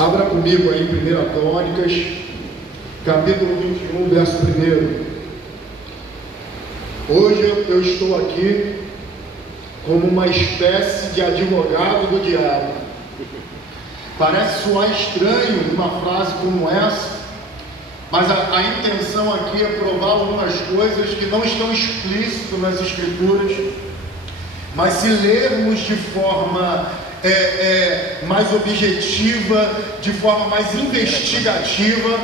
Abra comigo aí em 1 Crônicas, capítulo 21, verso 1. Hoje eu estou aqui como uma espécie de advogado do diabo. Parece soar estranho uma frase como essa, mas a intenção aqui é provar algumas coisas que não estão explícitas nas Escrituras, mas se lermos de forma mais objetiva, de forma mais investigativa,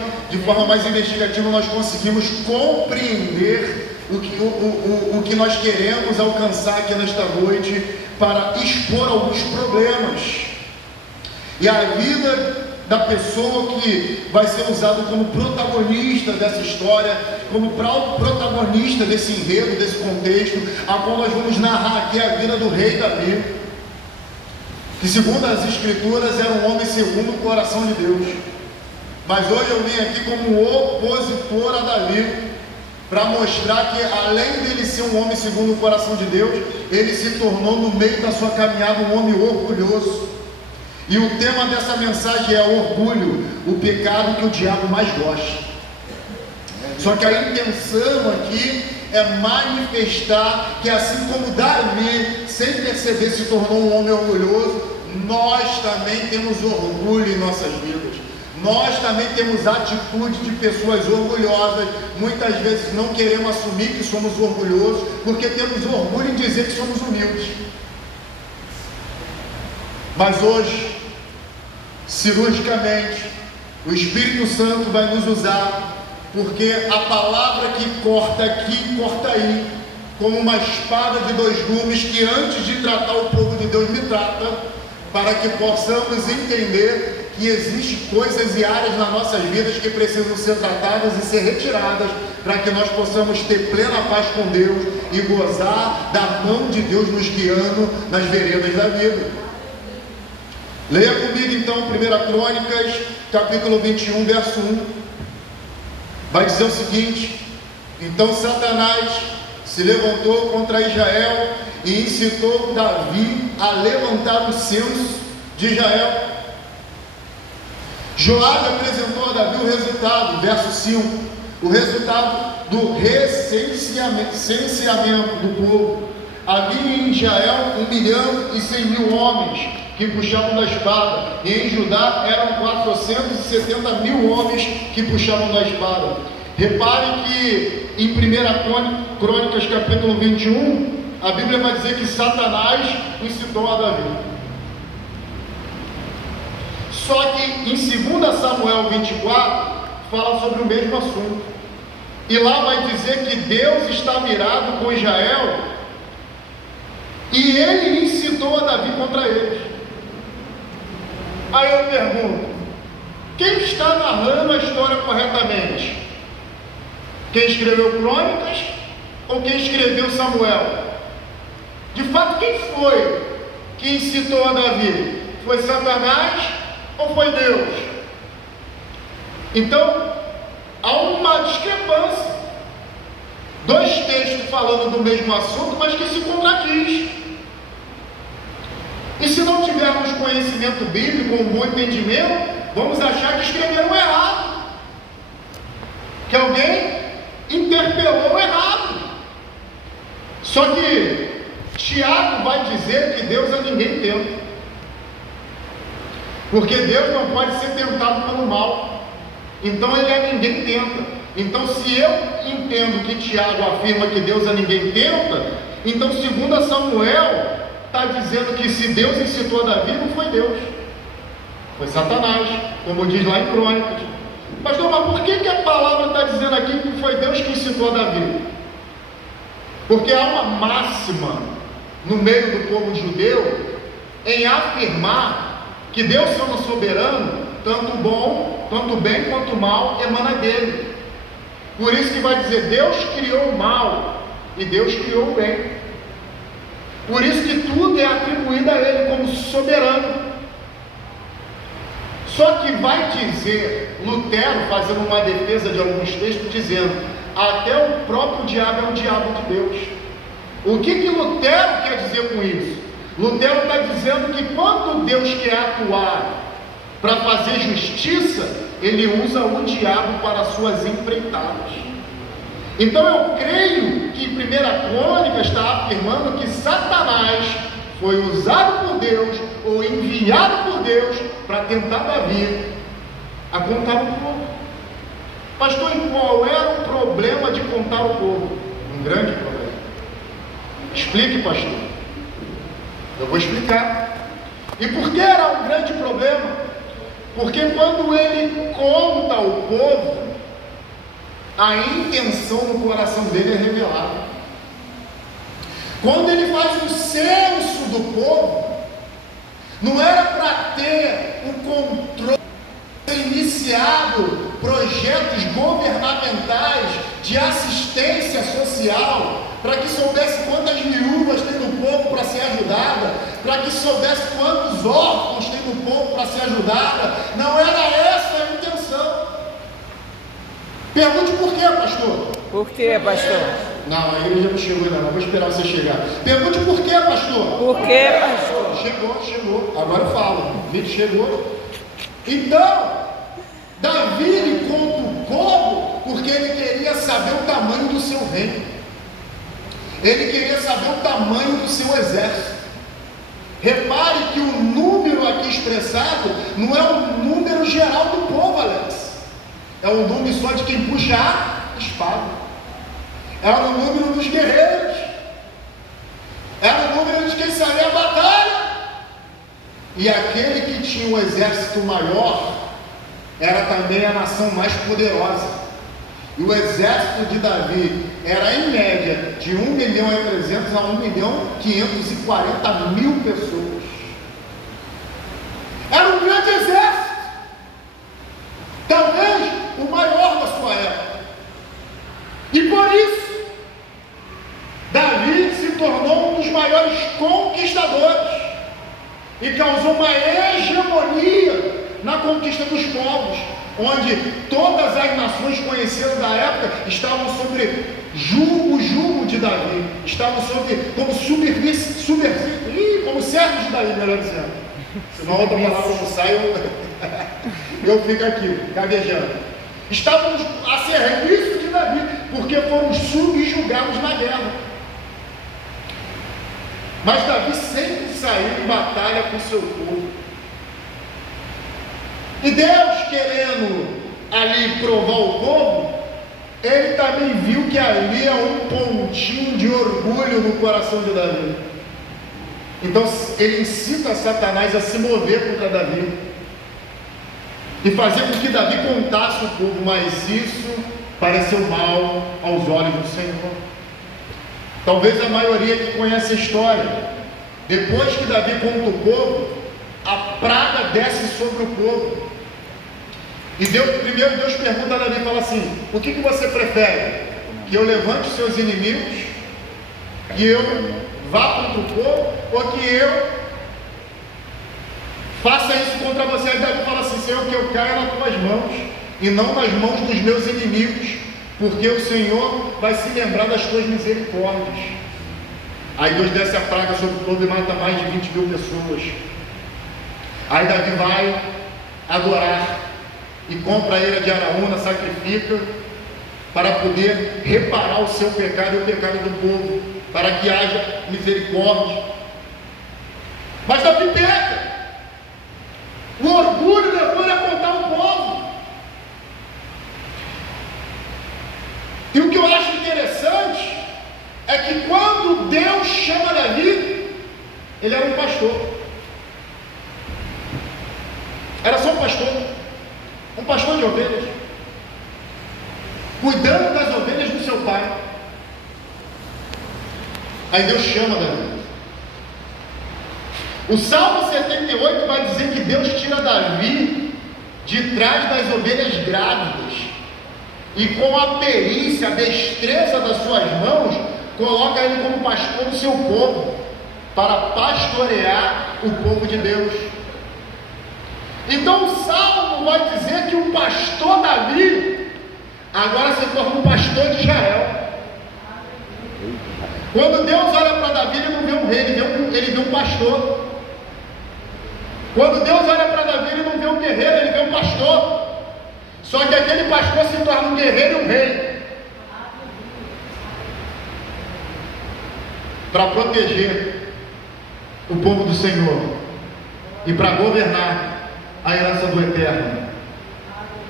nós conseguimos compreender o que nós queremos alcançar aqui nesta noite, para expor alguns problemas e a vida da pessoa que vai ser usado como protagonista dessa história, como protagonista desse enredo, desse contexto, a qual nós vamos narrar aqui a vida do rei Davi, que segundo as Escrituras era um homem segundo o coração de Deus. Mas hoje eu vim aqui como opositor a Davi, para mostrar que além dele ser um homem segundo o coração de Deus, ele se tornou no meio da sua caminhada um homem orgulhoso. E o tema dessa mensagem é orgulho, o pecado que o diabo mais gosta. Só que a intenção aqui é manifestar que assim como Davi, sem perceber, se tornou um homem orgulhoso, nós também temos orgulho em nossas vidas. Nós também temos atitude de pessoas orgulhosas. Muitas vezes não queremos assumir que somos orgulhosos, porque temos orgulho em dizer que somos humildes. Mas hoje, cirurgicamente, o Espírito Santo vai nos usar, porque a palavra que corta aqui e corta aí, como uma espada de dois gumes, que antes de tratar o povo de Deus me trata, para que possamos entender que existem coisas e áreas nas nossas vidas que precisam ser tratadas e ser retiradas, para que nós possamos ter plena paz com Deus e gozar da mão de Deus nos guiando nas veredas da vida. Leia comigo então 1 Crônicas, capítulo 21, verso 1. Vai dizer o seguinte: então Satanás se levantou contra Israel e incitou Davi a levantar o censo de Israel. Joabe apresentou a Davi o resultado, verso 5, o resultado do recenseamento do povo. Havia em Israel 1.100.000 homens que puxavam da espada, e em Judá eram 470.000 homens que puxavam da espada. Reparem que em 1 Crônicas capítulo 21, a Bíblia vai dizer que Satanás incitou a Davi. Só que em 2 Samuel 24, fala sobre o mesmo assunto, e lá vai dizer que Deus estava irado com Israel, e ele incitou a Davi contra eles. Aí eu pergunto, quem está narrando a história corretamente? Quem escreveu Crônicas ou quem escreveu Samuel? De fato, quem foi que incitou a Davi? Foi Satanás ou foi Deus? Então, há uma discrepância. Dois textos falando do mesmo assunto, mas que se contradiz. E se não tivermos conhecimento bíblico, um bom entendimento, vamos achar que escreveram errado, que alguém interpelou errado. Só que Tiago vai dizer que Deus a ninguém tenta, porque Deus não pode ser tentado pelo mal, então ele a ninguém tenta. Então, se eu entendo que Tiago afirma que Deus a ninguém tenta, então 2 Samuel está dizendo que se Deus incitou a Davi, não foi Deus, foi Satanás, como diz lá em Crônicas. Pastor, mas por que a palavra está dizendo aqui que foi Deus que incitou a Davi? Porque há uma máxima no meio do povo judeu em afirmar que Deus, sendo soberano, tanto bom, tanto bem quanto o mal emana dele. Por isso que vai dizer, Deus criou o mal e Deus criou o bem. Por isso que tudo é atribuído a ele como soberano. Só que vai dizer, Lutero fazendo uma defesa de alguns textos, dizendo, até o próprio diabo é o diabo de Deus. O que Lutero quer dizer com isso? Lutero está dizendo que quando Deus quer atuar para fazer justiça, ele usa o diabo para suas empreitadas. Então eu creio que 1 Crônicas está afirmando que Satanás foi usado por Deus, ou enviado por Deus, para tentar Davi a contar o povo. Pastor, e qual era o problema de contar o povo? Um grande problema. Explique, pastor. Eu vou explicar. E por que era um grande problema? Porque quando ele conta o povo, a intenção no coração dele é revelada. Quando ele faz o censo do povo, não era para ter o controle, iniciado projetos governamentais de assistência social, para que soubesse quantas viúvas tem no povo para ser ajudada, para que soubesse quantos órfãos tem no povo para ser ajudada. Não era essa a intenção. Pergunte por quê, pastor? Por quê, pastor? Não, a igreja não chegou ainda não, vou esperar você chegar. Pergunte por quê, pastor? Por quê, pastor? Chegou, agora eu falo. Vídeo chegou. Então, Davi lhe conta o povo porque ele queria saber o tamanho do seu reino. Ele queria saber o tamanho do seu exército. Repare que o número aqui expressado não é o número geral do povo, Alex. É o número só de quem puxa a espada. É o número dos guerreiros. É o número de quem sai a batalha. E aquele que tinha um exército maior era também a nação mais poderosa. E o exército de Davi era em média de 1.300.000 a 1.540.000 pessoas. Era um grande exército, talvez o maior da sua época. E por isso, Davi se tornou um dos maiores conquistadores e causou uma hegemonia na conquista dos povos, onde todas as nações conhecidas da época estavam sobre o jugo de Davi, estavam como como servos de Davi, melhor dizendo. Senão a outra palavra não sai, eu fico aqui, gaguejando. Estavam a serviço de Davi, porque foram subjugados na guerra. Mas Davi sempre saiu em batalha com seu povo. E Deus, querendo ali provar o povo, ele também viu que ali é um pontinho de orgulho no coração de Davi. Então ele incita Satanás a se mover contra Davi e fazer com que Davi contasse o povo, mas isso pareceu mal aos olhos do Senhor. Talvez a maioria que conhece a história, depois que Davi conta o povo, a praga desce sobre o povo. E primeiro Deus pergunta a Davi e fala assim: o que você prefere? Que eu levante os seus inimigos, que eu vá contra o povo, ou que eu faça isso contra você? Aí Davi fala assim: Senhor, que eu caia nas tuas mãos e não nas mãos dos meus inimigos, porque o Senhor vai se lembrar das tuas misericórdias. Aí Deus desce a praga sobre o povo e mata mais de 20.000 pessoas. Aí Davi vai adorar e compra a eira de Araúna, sacrifica, para poder reparar o seu pecado e o pecado do povo, para que haja misericórdia. Mas Davi peca. O orgulho levou ele a contar o povo. E o que eu acho interessante é que quando Deus chama Davi, ele era um pastor. Era só um pastor de ovelhas, cuidando das ovelhas do seu pai. Aí Deus chama Davi. O Salmo 78 vai dizer que Deus tira Davi de trás das ovelhas grávidas e com a perícia, a destreza das suas mãos, coloca ele como pastor do seu povo, para pastorear o povo de Deus. Então o Salmo vai dizer que o pastor Davi agora se torna um pastor de Israel. Quando Deus olha para Davi, ele não vê um rei, ele vê um pastor. Quando Deus olha para Davi, ele não vê um guerreiro, ele vê um pastor. Só que aquele pastor se torna um guerreiro e um rei, para proteger o povo do Senhor e para governar a herança do Eterno.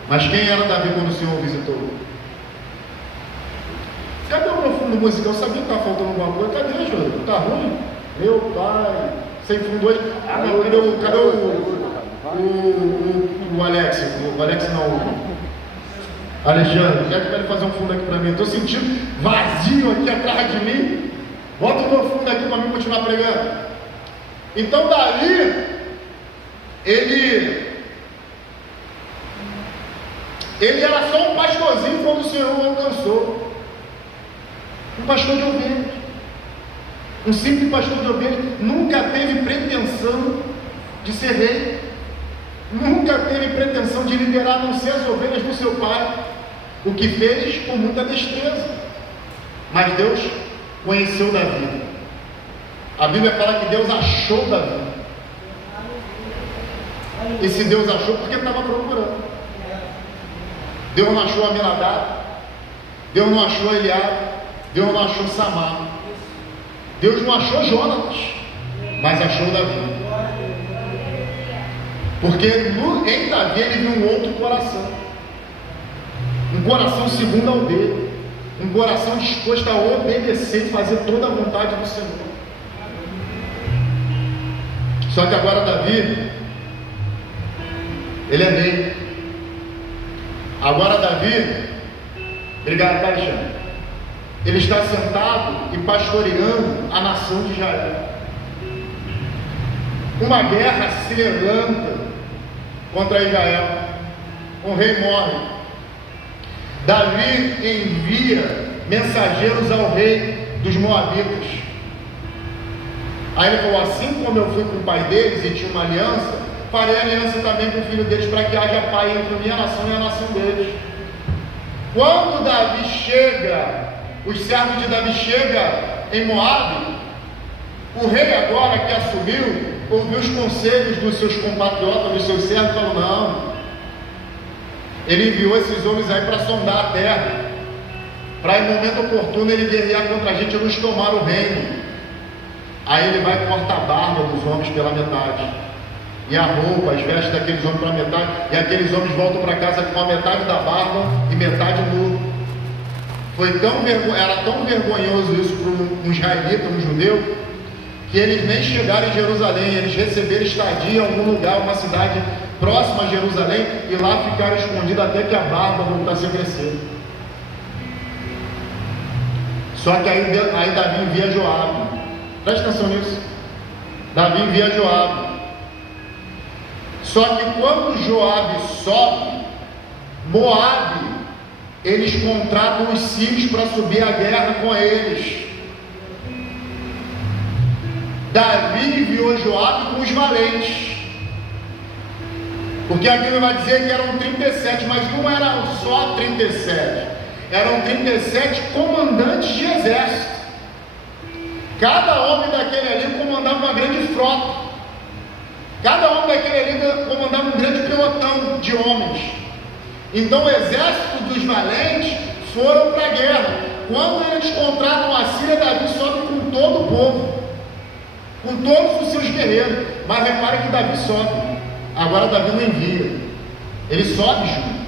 Mas quem era Davi quando o Senhor o visitou? Cadê o meu fundo musical? Eu sabia que estava faltando alguma coisa. Cadê, Júlio? Está ruim? Meu pai, sem fundo hoje. Cadê o Alex? O Alex não, o Alexandre. Já que ele fazer um fundo aqui para mim. Estou sentindo vazio aqui atrás de mim. Bota o meu fundo aqui para mim continuar pregando. Então Davi, ele era só um pastorzinho quando o Senhor o alcançou. Um pastor de ovelhas. Um simples pastor de ovelhas. Nunca teve pretensão de ser rei. Nunca teve pretensão de liderar, a não ser as ovelhas do seu pai. O que fez com muita destreza. Mas Deus conheceu Davi. A Bíblia fala que Deus achou Davi. E se Deus achou, porque estava procurando. Deus não achou Aminadab, Deus não achou Eliabe, Deus não achou Samar, Deus não achou Jonatas, mas achou Davi. Porque em Davi ele viu um outro coração, um coração segundo ao dele, um coração disposto a obedecer e fazer toda a vontade do Senhor. Só que agora Davi, ele é rei. Agora Davi, obrigado, Alexandre, ele está sentado e pastoreando a nação de Israel. Uma guerra se levanta contra Israel. Um rei morre. Davi envia mensageiros ao rei dos Moabitas. Aí ele falou: assim como eu fui com o pai deles e tinha uma aliança, farei aliança também com o filho deles, para que haja paz entre a minha nação e a nação deles. Quando Davi chega, os servos de Davi chegam em Moabe, o rei agora que assumiu, ouviu os conselhos dos seus compatriotas, dos seus servos, e falou: não, ele enviou esses homens aí para sondar a terra, para em momento oportuno ele guerrear contra a gente e nos tomar o reino. Aí ele vai e corta a barba dos homens pela metade, e a roupa, as vestes daqueles homens pela metade, e aqueles homens voltam para casa com a metade da barba e metade nu. Era tão vergonhoso isso para um israelita, um judeu, que eles nem chegaram em Jerusalém, eles receberam estadia em algum lugar, uma cidade próxima a Jerusalém, e lá ficaram escondidos até que a barba voltasse a crescer. Só que aí Davi envia Joabe. Presta atenção nisso. Davi envia Joabe. Só que quando Joabe sobe, Moabe, eles contratam os sírios para subir a guerra com eles. Davi enviou Joabe com os valentes, porque a Bíblia vai dizer que eram 37, mas não eram só 37, eram 37 comandantes de exército. Cada homem daquele ali comandava uma grande frota. Cada homem daquele ali comandava um grande pelotão de homens. Então o exército dos valentes foram para a guerra. Quando eles contratam a Síria, Davi sobe com todo o povo, com todos os seus guerreiros. Mas repare que Davi sobe. Agora Davi não envia, ele sobe junto,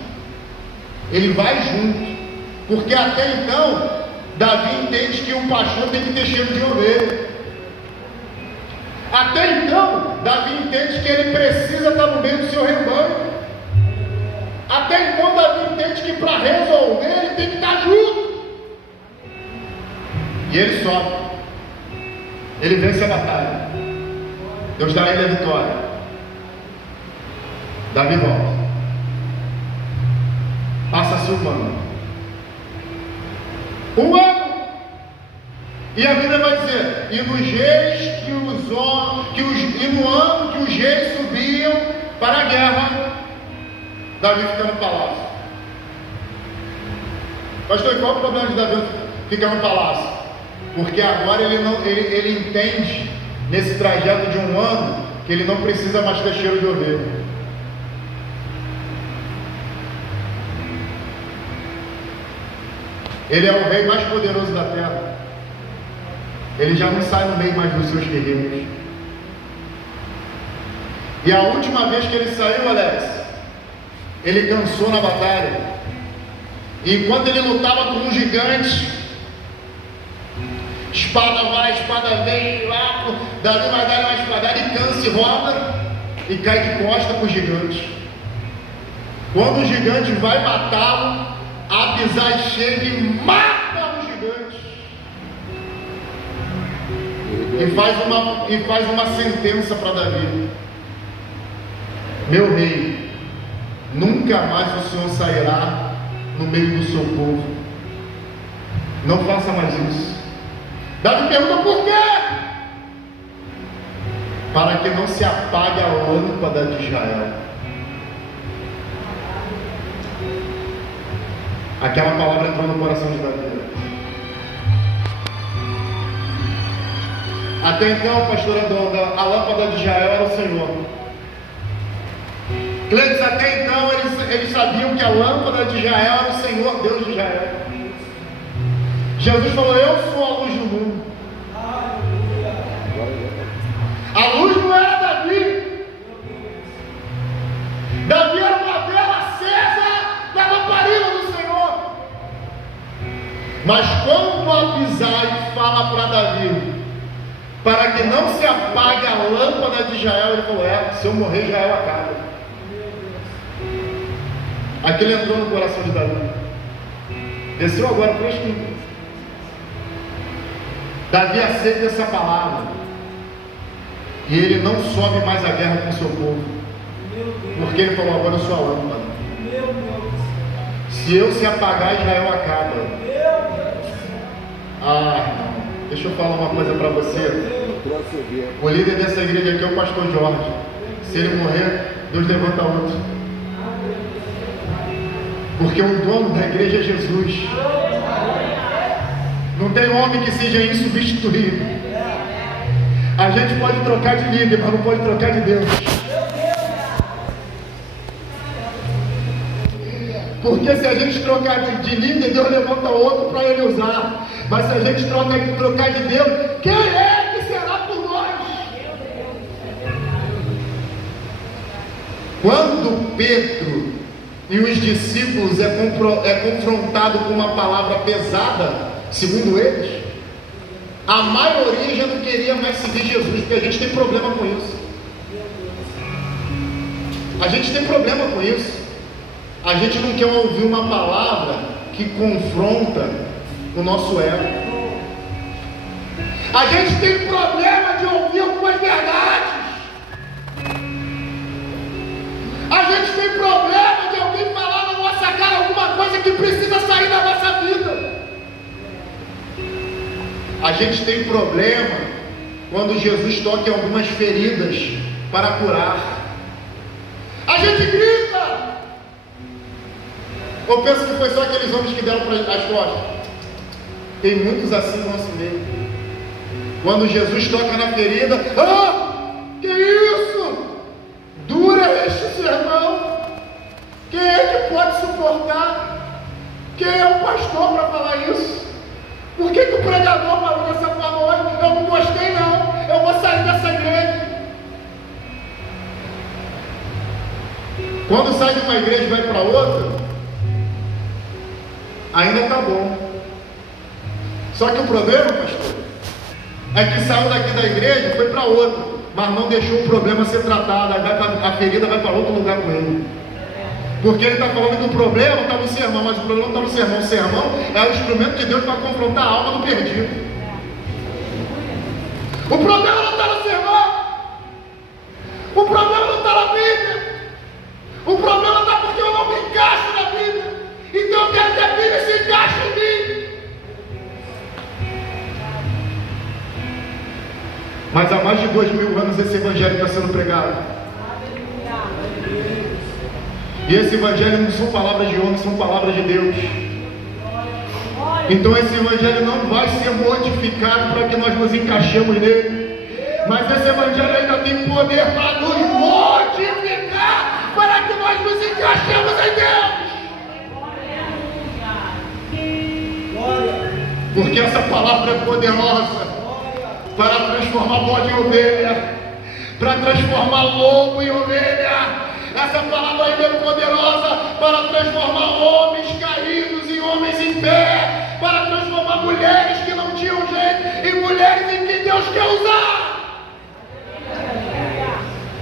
ele vai junto, porque até então Davi entende que um pastor tem que ter cheiro de ovelha. Até então Davi entende que ele precisa estar no meio do seu rebanho. Até então Davi entende que para resolver ele tem que estar junto. E ele sobe, ele vence a batalha, Deus dá a ele a vitória. Davi volta, passa-se um ano, e a Bíblia vai dizer: e nos reis e no ano que os reis subiam para a guerra, Davi fica no palácio. Pastor, qual o problema de Davi ficar no palácio? Porque agora ele entende, nesse trajeto de um ano, que ele não precisa mais ter cheiro de ovelha. Ele é o rei mais poderoso da terra. Ele já não sai no meio mais dos seus guerreiros. E a última vez que ele saiu, Alex, ele cansou na batalha. E enquanto ele lutava com um gigante, espada vai, espada vem, lá, Davi vai dar uma espadada, ele cansa e roda e cai de costa para o gigante. Quando o gigante vai matá-lo, Abisai chega e mata o gigante. E faz uma sentença para Davi: meu rei, nunca mais o Senhor sairá no meio do seu povo. Não faça mais isso. Davi pergunta por quê? Para que não se apague a lâmpada de Israel. Aquela palavra entrou no coração de Davi. Até então, pastora Donda, a lâmpada de Israel era o Senhor. Cleiton, até então eles sabiam que a lâmpada de Israel era o Senhor, Deus de Israel. Jesus falou: eu sou a luz do mundo. A luz não era Davi. Davi era uma vela acesa da lamparina do Senhor. Mas quando Abisai fala para Davi, para que não se apague a lâmpada de Israel, ele falou: se eu morrer, Israel acaba. Aquilo entrou no coração de Davi. Desceu agora fresquinho. Davi aceita essa palavra. E ele não sobe mais a guerra com o seu povo. Porque ele falou: agora eu sou a lâmpada. Se eu se apagar, Israel acaba. Deixa eu falar uma coisa para você. O líder dessa igreja aqui é o pastor Jorge. Se ele morrer, Deus levanta outro. Porque o dono da igreja é Jesus. Não tem homem que seja insubstituível. A gente pode trocar de líder, mas não pode trocar de Deus. Porque se a gente trocar de líder, Deus levanta outro para ele usar. Mas se a gente trocar de Deus, quem é que será por nós? Quando Pedro e os discípulos é confrontado com uma palavra pesada, segundo eles, a maioria já não queria mais seguir Jesus, porque a gente tem problema com isso. A gente tem problema com isso. A gente não quer ouvir uma palavra que confronta o nosso ego. A gente tem problema de ouvir algumas verdades. A gente tem problema de alguém falar na nossa cara alguma coisa que precisa sair da nossa vida. A gente tem problema quando Jesus toca em algumas feridas para curar. A gente grita. Ou pensa que foi só aqueles homens que deram as costas? Tem muitos assim no nosso meio. Quando Jesus toca na ferida, que isso? Dura este sermão. Quem é que pode suportar? Quem é o pastor para falar isso? Por que o pregador falou dessa forma hoje? Eu não gostei não. Eu vou sair dessa igreja. Quando sai de uma igreja e vai para outra, ainda está bom. Só que o problema, pastor, é que saiu daqui da igreja e foi para outra, mas não deixou o problema ser tratado. A ferida vai para outro lugar com ele. Porque ele está falando que o problema está no sermão, mas o problema não está no sermão. O sermão é o instrumento de Deus para confrontar a alma do perdido. O problema não está no sermão. O problema não está na Bíblia. O problema está porque eu não me encaixo na Bíblia. Então eu quero que a Bíblia se encaixe em mim. Mas há mais de 2000 anos esse evangelho está sendo pregado. E esse evangelho não são palavras de homem, são palavras de Deus. Então esse evangelho não vai ser modificado para que nós nos encaixemos nele. Mas esse evangelho ainda tem poder para nos modificar, para que nós nos encaixemos em Deus. Porque essa palavra é poderosa para transformar bode em ovelha, para transformar lobo em ovelha. Essa palavra ainda é poderosa para transformar homens caídos em homens em pé, para transformar mulheres que não tinham jeito em mulheres em que Deus quer usar.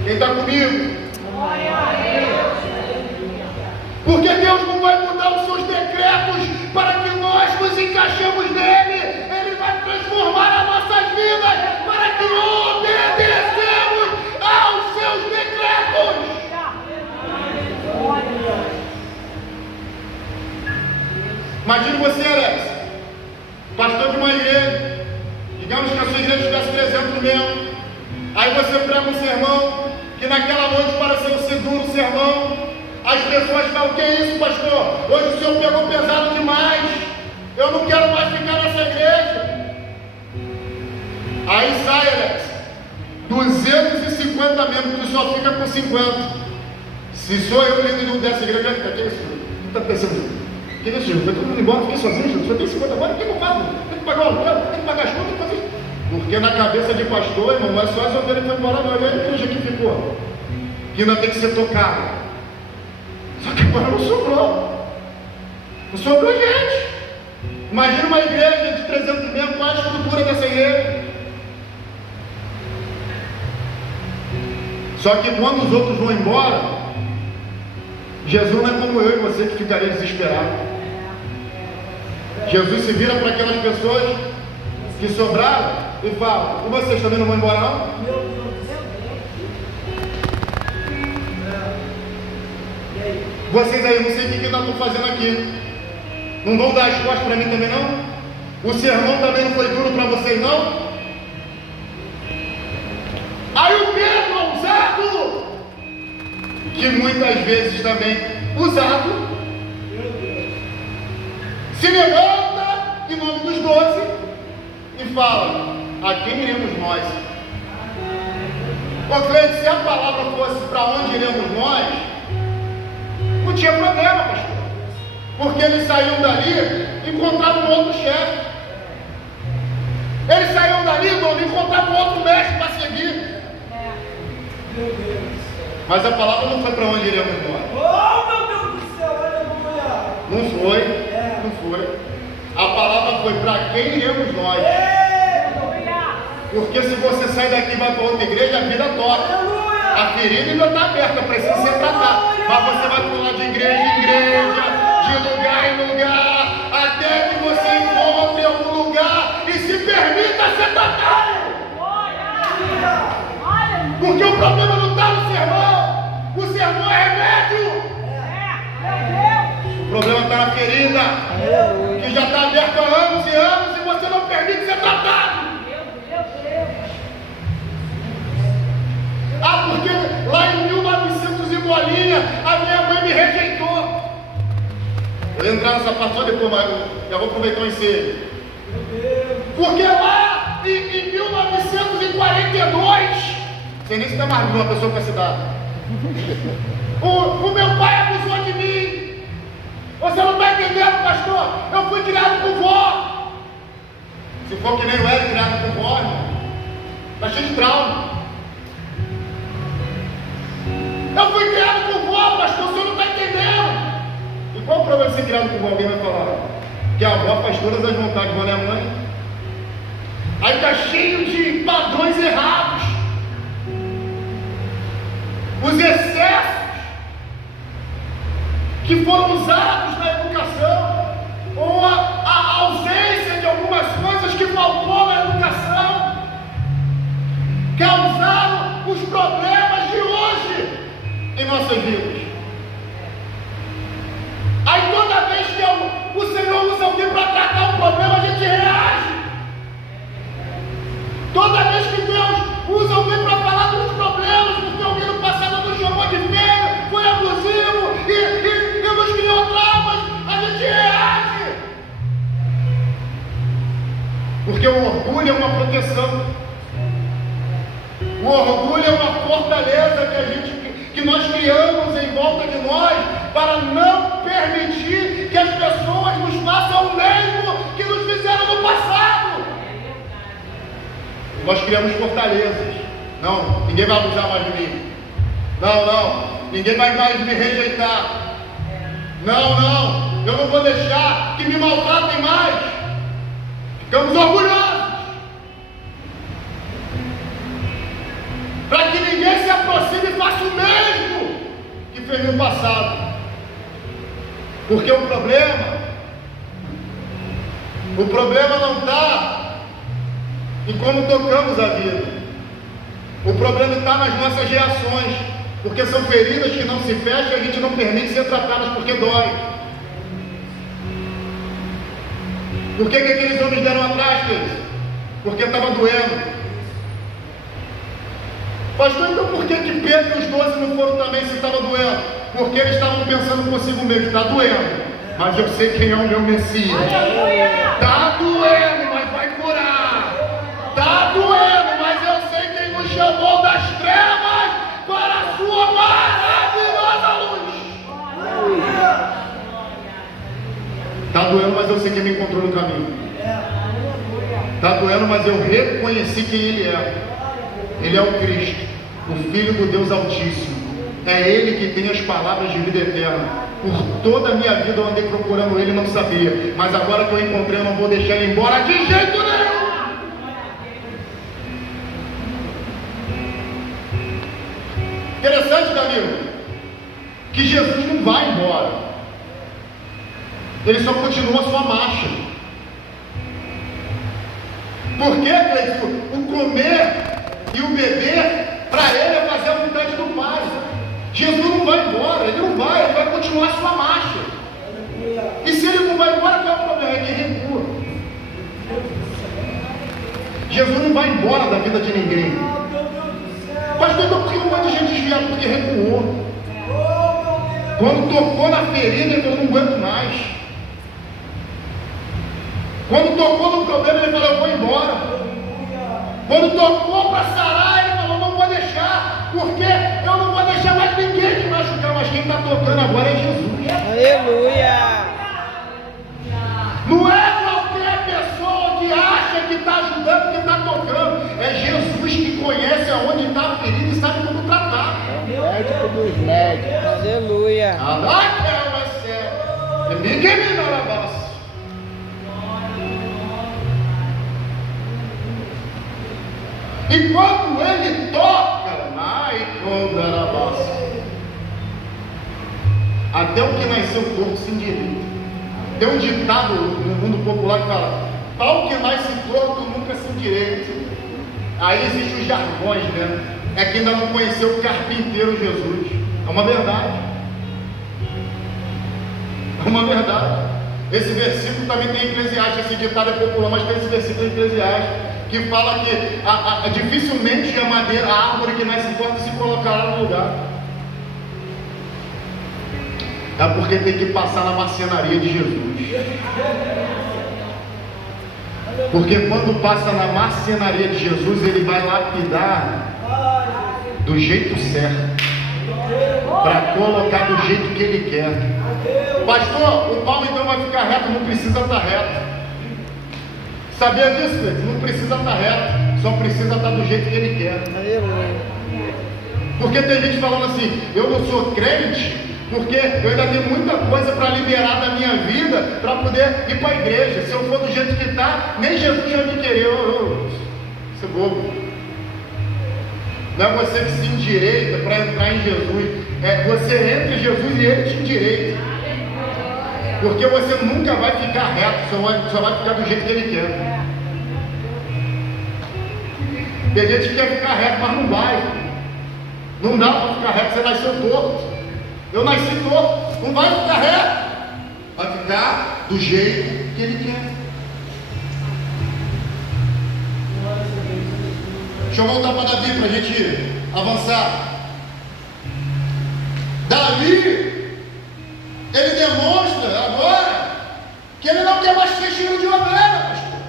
Quem está comigo? Porque Deus não vai mudar os seus decretos para que nós nos encaixemos nele. Ele vai transformar as nossas vidas para que obedecemos aos seus decretos. Imagine você, Alex, pastor de uma igreja. Digamos que a sua igreja tivesse 300 membros. Aí você prega um sermão que naquela noite, para ser o segundo sermão, as pessoas falam: que é isso, pastor? Hoje o senhor pegou pesado demais. Eu não quero mais ficar nessa igreja. Aí sai, Alex, 250 membros, tu só fica com 50. Se sou eu o líder dessa igreja, vai ficar: que é isso? Não está pensando? Que é isso, Jesus? Vai todo mundo embora, fiquei sozinho, Jesus. Só tem 50 agora, o que eu faço? Tem que pagar o aluguel, tem que pagar as contas, tem que fazer isso. Porque na cabeça de pastor, irmão, não é só as ovelhas que foi embora, não. É a igreja que ficou, que ainda tem que ser tocada. Só que agora não sobrou. Não sobrou gente. Imagina uma igreja de 300 membros, qual a estrutura dessa igreja? Só que quando os outros vão embora, Jesus não é como eu e você que ficaria desesperado. Jesus se vira para aquelas pessoas que sobraram e fala: e vocês também não vão embora não? Vocês aí, não sei o que ainda estão fazendo aqui. Não vão dar as costas para mim também não? O sermão também não foi duro para vocês não? Aí o Pedro, ousado, que muitas vezes também usado, se levanta em nome dos 12 e fala: a quem iremos nós? Ô crente, se a palavra fosse para onde iremos nós, não tinha problema, pastor, porque eles saíam dali e encontravam um outro chefe. Eles saíam dali e encontravam outro mestre para seguir. Mas a palavra não foi para onde iremos nós. Oh, meu Deus do céu, aleluia! Não foi, não foi. A palavra foi: para quem iremos nós? Porque se você sai daqui e vai para outra igreja, a vida toca. A ferida ainda está aberta, precisa ser tratada. Mas você vai pular de igreja em igreja, de lugar em lugar, até que você encontre algum lugar e se permita ser tratado. Porque o problema não está no sermão. O sermão é remédio. O problema está na ferida, que já está aberta há anos e anos e você não permite ser tratado. Ah, porque lá em 1900 e bolinha, a minha mãe me rejeitou. Eu vou entrar nessa parte só depois, mas já vou aproveitar o ensejo. Porque lá em 1942, sei nem se tem mais de uma pessoa para cidade. O meu pai abusou de mim. Você não está entendendo, pastor? Eu fui criado com vó. Se for que nem eu era criado com vó, está cheio de trauma. Eu fui criado com vó, pastor, você não está entendendo. E qual o problema de ser criado com vó? Alguém vai falar que a avó faz todas as vontades, vó não é mãe. Aí está cheio de padrões errados. Os excessos que foram usados na educação, ou a ausência de algumas coisas que faltou na educação, causaram os problemas de hoje em nossas vidas. Aí toda vez que o Senhor usa alguém para tratar um problema, a gente reage. Toda vez que Deus usa alguém para falar dos problemas, porque alguém no passado nos chamou de feio, foi abusivo e nos criou traumas, a gente reage. Porque o orgulho é uma proteção. O orgulho é uma fortaleza que nós criamos em volta de nós para não permitir que as pessoas nos façam o mesmo que nos fizeram no passado. Nós criamos fortalezas. Não, ninguém vai abusar mais de mim. Não, ninguém vai mais me rejeitar. Não, eu não vou deixar que me maltratem mais. Ficamos orgulhosos. Para que ninguém se aproxime e faça o mesmo que fez no passado. Porque o problema não está em como tocamos a vida. O problema está nas nossas reações. Porque são feridas que não se fecham e a gente não permite ser tratadas porque dói. Por que aqueles homens deram atrás, queridos? Porque estava doendo. Pastor, então por que Pedro e os 12 não foram também se estava doendo? Porque eles estavam pensando consigo mesmo, está doendo, mas eu sei quem é o meu Messias. Está doendo, mas vai curar. Está doendo, mas eu sei quem nos chamou das trevas para a sua maravilhosa luz. Está doendo, mas eu sei quem me encontrou no caminho. Está doendo, mas eu reconheci quem Ele é. Ele é o Cristo, o Filho do Deus Altíssimo. É Ele que tem as palavras de vida eterna. Por toda a minha vida eu andei procurando Ele e não sabia. Mas agora que eu encontrei, eu não vou deixar Ele embora de jeito nenhum. Interessante, Danilo, que Jesus não vai embora. Ele só continua a sua marcha. Por quê, Cleiton? O comer e o beber, para ele é fazer a vontade do Pai. Jesus não vai embora, ele vai continuar a sua marcha. E se ele não vai embora, qual é o problema? É que recua. Jesus não vai embora da vida de ninguém. Pastor, então por que um monte de gente desviada? Porque recuou. Quando tocou na ferida, ele falou, não aguento mais. Quando tocou no problema, ele falou, eu vou embora. Quando tocou para sarar, ele falou, não vou deixar, porque eu não vou deixar mais ninguém me machucar, mas quem está tocando agora é Jesus. Aleluia! Não é qualquer pessoa que acha que está ajudando, que está tocando, é Jesus que conhece aonde está a ferida e sabe como tratar. É o médico dos médicos. Aleluia! Ninguém me dá a base. E quando ele toca, até o que nasceu torto se endireita. Tem um ditado no mundo popular que fala: pau que nasce torto nunca se endireita. Aí existem os jargões, né? É que ainda não conheceu o carpinteiro Jesus. É uma verdade. É uma verdade. Esse versículo também tem em Eclesiastes. Esse ditado é popular, mas tem esse versículo em Eclesiastes que fala que dificilmente a árvore que nasce torta se colocará no lugar. É porque tem que passar na marcenaria de Jesus. Porque quando passa na marcenaria de Jesus, ele vai lapidar do jeito certo, para colocar do jeito que ele quer. Pastor, o pau então vai ficar reto? Não precisa estar reto. Sabia disso, Felipe? Não precisa estar reto, só precisa estar do jeito que ele quer. Porque tem gente falando assim: eu não sou crente porque eu ainda tenho muita coisa para liberar da minha vida para poder ir para a igreja. Se eu for do jeito que está, nem Jesus vai me querer. Isso é bobo. Não é você que se endireita para entrar em Jesus, é você entra em Jesus e ele te endireita. Porque você nunca vai ficar reto, só vai ficar do jeito que ele quer. Tem gente que quer ficar reto, mas não vai. Não dá para ficar reto, você nasceu torto. Eu nasci torto, não vai ficar reto. Vai ficar do jeito que ele quer. Deixa eu voltar para Davi para a gente avançar. Davi, ele demonstra agora que ele não quer mais ser cheiro de ovelha, pastor.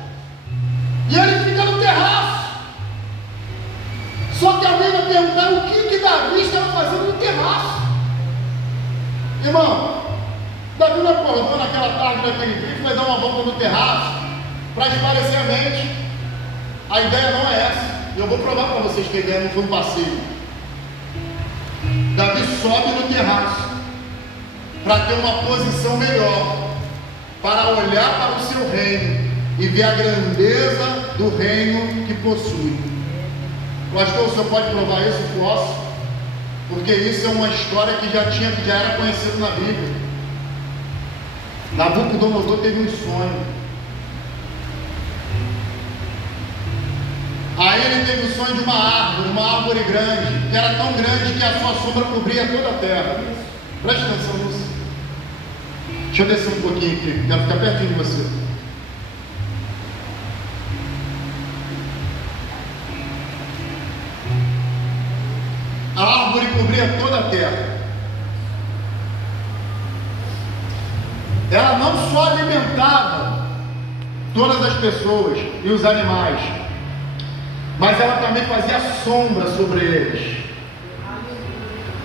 E ele fica no terraço. Só que a Davi estava fazendo no terraço. Irmão, Davi não acordou naquela tarde daquele dia e foi dar uma volta no terraço para espairecer a mente. A ideia não é essa. E eu vou provar para vocês que a ideia não foi um passeio. Davi sobe no terraço para ter uma posição melhor, para olhar para o seu reino e ver a grandeza do reino que possui. Pastor, o senhor pode provar isso? Posso, porque isso é uma história que já era conhecida na Bíblia. Nabucodonosor teve um sonho. Aí ele teve o sonho de uma árvore grande, que era tão grande que a sua sombra cobria toda a terra. Preste atenção nisso. Deixa eu descer um pouquinho aqui, quero ficar pertinho de você. A árvore cobria toda a terra. Ela não só alimentava todas as pessoas e os animais, mas ela também fazia sombra sobre eles.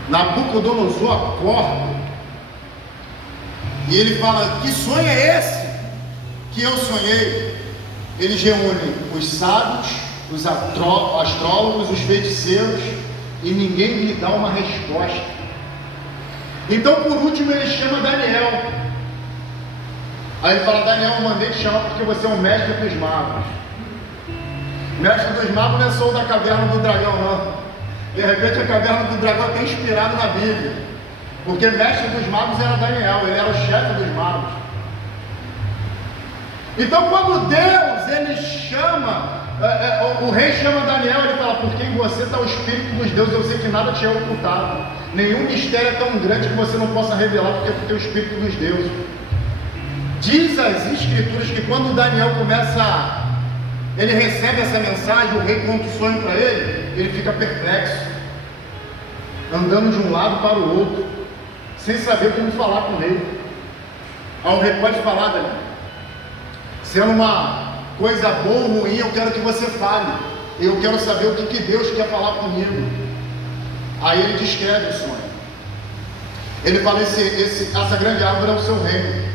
Nabucodonosor acorda e ele fala: que sonho é esse que eu sonhei? Eles reúnem os sábios, os astrólogos, os feiticeiros, e ninguém lhe dá uma resposta. Então, por último, ele chama Daniel. Aí ele fala: Daniel, eu mandei te chamar porque você é um mestre dos magos. Mestre dos magos não é só o da caverna do dragão, não. De repente a caverna do dragão tem inspirado na Bíblia, porque mestre dos magos era Daniel, ele era o chefe dos magos. Então, quando Deus ele chama, o rei chama Daniel, ele fala: porque em você está o Espírito dos deuses, eu sei que nada te é ocultado, nenhum mistério é tão grande que você não possa revelar, porque é o Espírito dos deuses. Diz as Escrituras que quando Daniel ele recebe essa mensagem, o rei conta o sonho para ele fica perplexo, andando de um lado para o outro, sem saber como falar com ele. Aí o rei pode falar: Daniel, sendo uma coisa boa ou ruim, eu quero que você fale, eu quero saber o que Deus quer falar comigo. Aí ele descreve o sonho. Ele fala: essa grande árvore é o seu reino,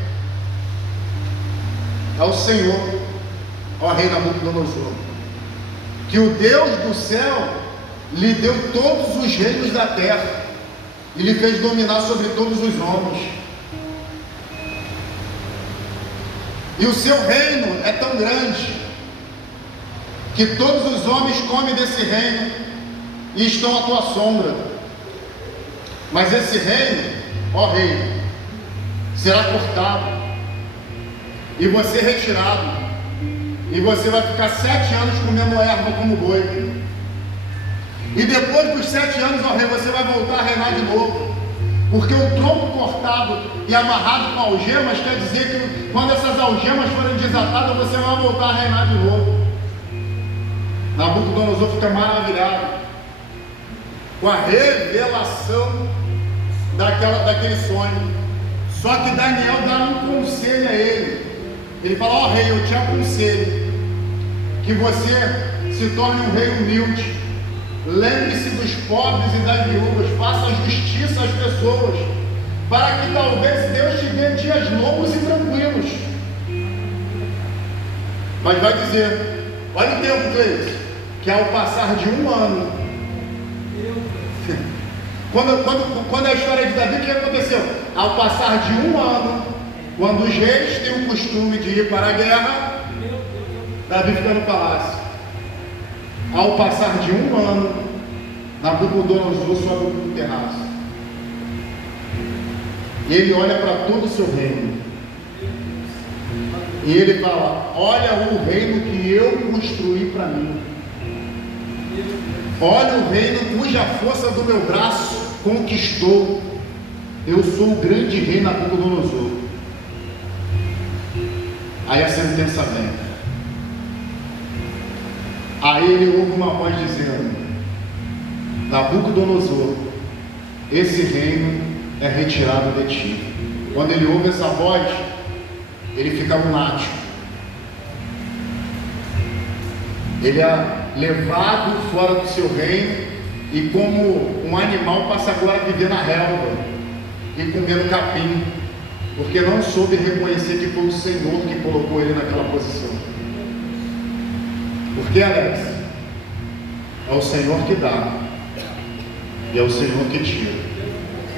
é o Senhor, ó rei Nabucodonosor, que o Deus do céu lhe deu todos os reinos da terra e lhe fez dominar sobre todos os homens. E o seu reino é tão grande que todos os homens comem desse reino e estão à tua sombra. Mas esse reino, ó rei, será cortado e você retirado, e você vai ficar 7 anos comendo erva como boi. E depois dos 7 anos, ó rei, você vai voltar a reinar de novo, porque o tronco cortado e amarrado com algemas quer dizer que quando essas algemas forem desatadas, você vai voltar a reinar de novo. Nabucodonosor fica maravilhado com a revelação daquele sonho. Só que Daniel dá um conselho a ele. Ele fala: ó rei, eu te aconselho que você se torne um rei humilde, lembre-se dos pobres e das viúvas, faça justiça às pessoas, para que talvez Deus te dê dias longos e tranquilos. Mas vai dizer, olha o tempo, Cleiton, que ao passar de 1 ano, quando a história de Davi, o que aconteceu? Ao passar de 1 ano, quando os reis têm o costume de ir para a guerra, Davi fica no palácio. Ao passar de 1 ano, Nabucodonosor sobe para o terraço. E ele olha para todo o seu reino. E ele fala: olha o reino que eu construí para mim. Olha o reino cuja força do meu braço conquistou. Eu sou o grande rei Nabucodonosor. Aí a sentença vem. Aí ele ouve uma voz dizendo: Nabucodonosor, esse reino é retirado de ti. Quando ele ouve essa voz, ele fica lunático. Ele é levado fora do seu reino e como um animal passa agora a viver na relva e comendo capim, porque não soube reconhecer que foi o Senhor que colocou ele naquela posição. Porque, Alex, é o Senhor que dá e é o Senhor que tira.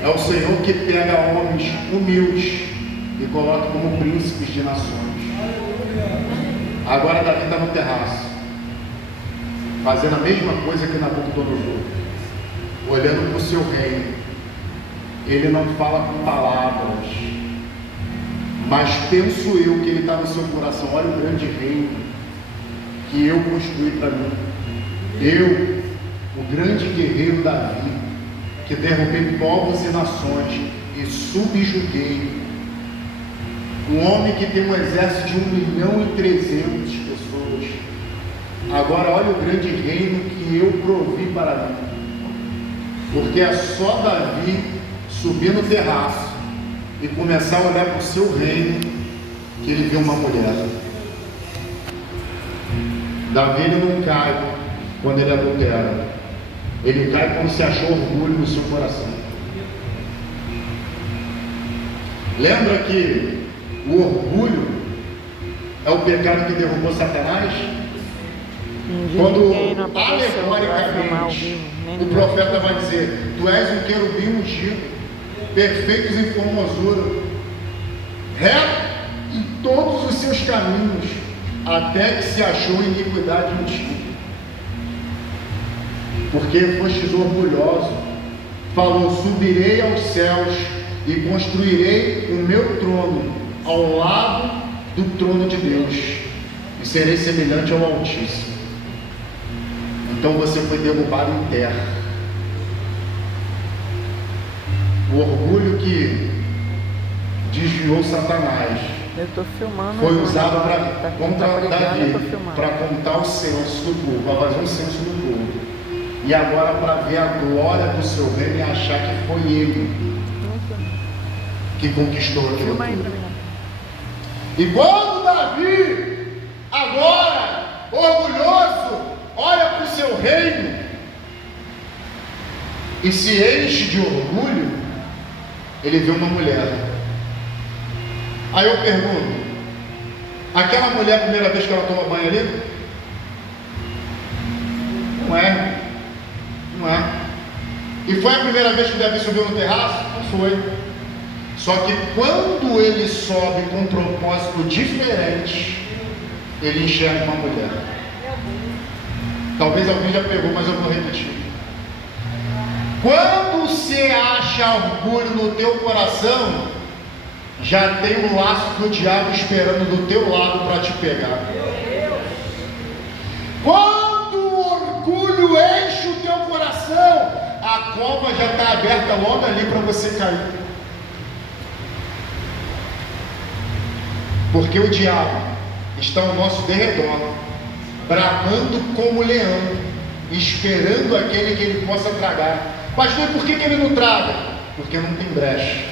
É o Senhor que pega homens humildes e coloca como príncipes de nações. Agora Davi está no terraço, fazendo a mesma coisa que Nabucodonosor, olhando para o seu reino. Ele não fala com palavras, mas penso eu que ele está no seu coração. Olha o grande reino que eu construí para mim. Eu, o grande guerreiro Davi, que derrubei povos e nações e subjuguei. Um homem que tem um exército de 1.300.000 pessoas. Agora olha o grande reino que eu provi para mim. Porque é só Davi subir no terraço e começar a olhar para o seu reino que ele viu uma mulher. Davi ele não cai quando ele adultera. Ele cai quando se achou orgulho no seu coração. Lembra que o orgulho é o pecado que derrubou Satanás? Quando alegoricamente o profeta vai dizer: tu és um querubim ungido, perfeitos em formosura, reto em todos os seus caminhos, até que se achou iniquidade em ti. Porque fostes orgulhoso, falou: subirei aos céus e construirei o meu trono ao lado do trono de Deus, e serei semelhante ao Altíssimo. Então você foi derrubado em terra. O orgulho que desviou Satanás foi usado contra Davi, para contar o censo do povo, para fazer um censo do povo. E agora para ver a glória do seu reino e achar que foi ele que conquistou aquilo tudo. E quando Davi, agora, orgulhoso, olha para o seu reino e se enche de orgulho, ele vê uma mulher. Aí eu pergunto: aquela mulher, a primeira vez que ela toma banho ali? Não é. Não é. E foi a primeira vez que Davi subiu no terraço? Não foi. Só que quando ele sobe com um propósito diferente, ele enxerga uma mulher. Talvez alguém já pegou, mas eu vou repetir. Quando você acha orgulho no teu coração, já tem um laço do diabo esperando do teu lado para te pegar. Quando o orgulho enche o teu coração, a cova já está aberta logo ali para você cair. Porque o diabo está ao nosso derredor, bramando como leão, esperando aquele que ele possa tragar. Pastor, por que ele não traga? Porque não tem brecha.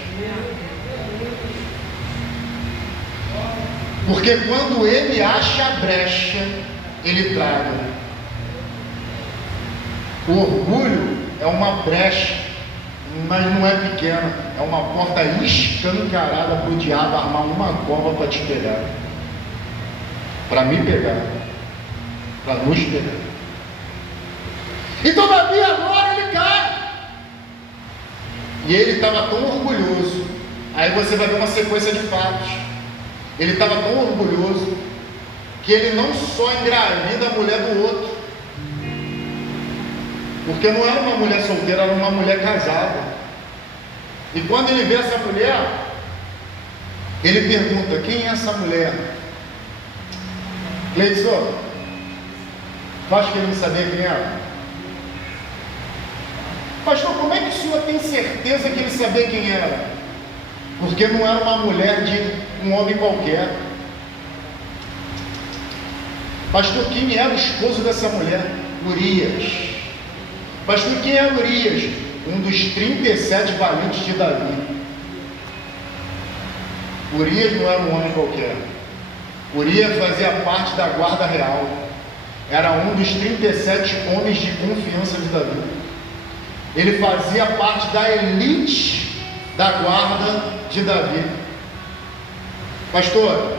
Porque quando ele acha a brecha, ele traga. O orgulho é uma brecha, mas não é pequena, é uma porta escancarada para o diabo armar uma cova para te pegar, para me pegar, para nos pegar. E todavia agora ele cai, e ele estava tão orgulhoso. Aí você vai ver uma sequência de fatos. Ele estava tão orgulhoso que ele não só engravida a mulher do outro, porque não era uma mulher solteira, era uma mulher casada. E quando ele vê essa mulher, ele pergunta: quem é essa mulher? Cleidson, acho que ele não sabia quem era. Pastor, como é que o senhor tem certeza que ele sabia quem era? Porque não era uma mulher de um homem qualquer. Pastor, quem era o esposo dessa mulher? Urias. Pastor, quem era Urias? Um dos 37 valentes de Davi. Urias não era um homem qualquer. Urias fazia parte da guarda real. Era um dos 37 homens de confiança de Davi. Ele fazia parte da elite da guarda de Davi. Pastor,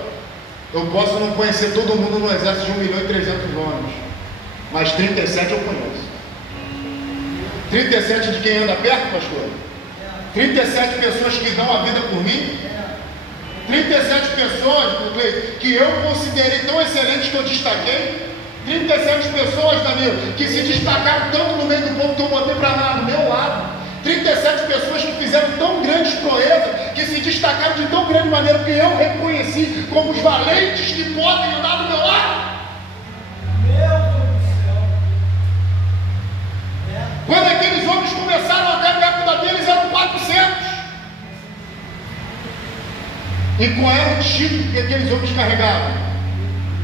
eu posso não conhecer todo mundo no exército de 1.300.000 homens, mas 37 eu conheço. 37 de quem anda perto, pastor? 37 pessoas que dão a vida por mim? 37 pessoas que eu considerei tão excelentes que eu destaquei? 37 pessoas, Danilo, que se destacaram tanto no meio do povo que eu botei para lá do meu lado. 37 pessoas que fizeram tão grandes proezas, que se destacaram de tão grande maneira que eu reconheci como os valentes que podem andar do meu lado. Meu Deus do céu. Quando aqueles homens começaram a carregar com Davi, eles eram 400. E qual era o tipo que aqueles homens carregavam?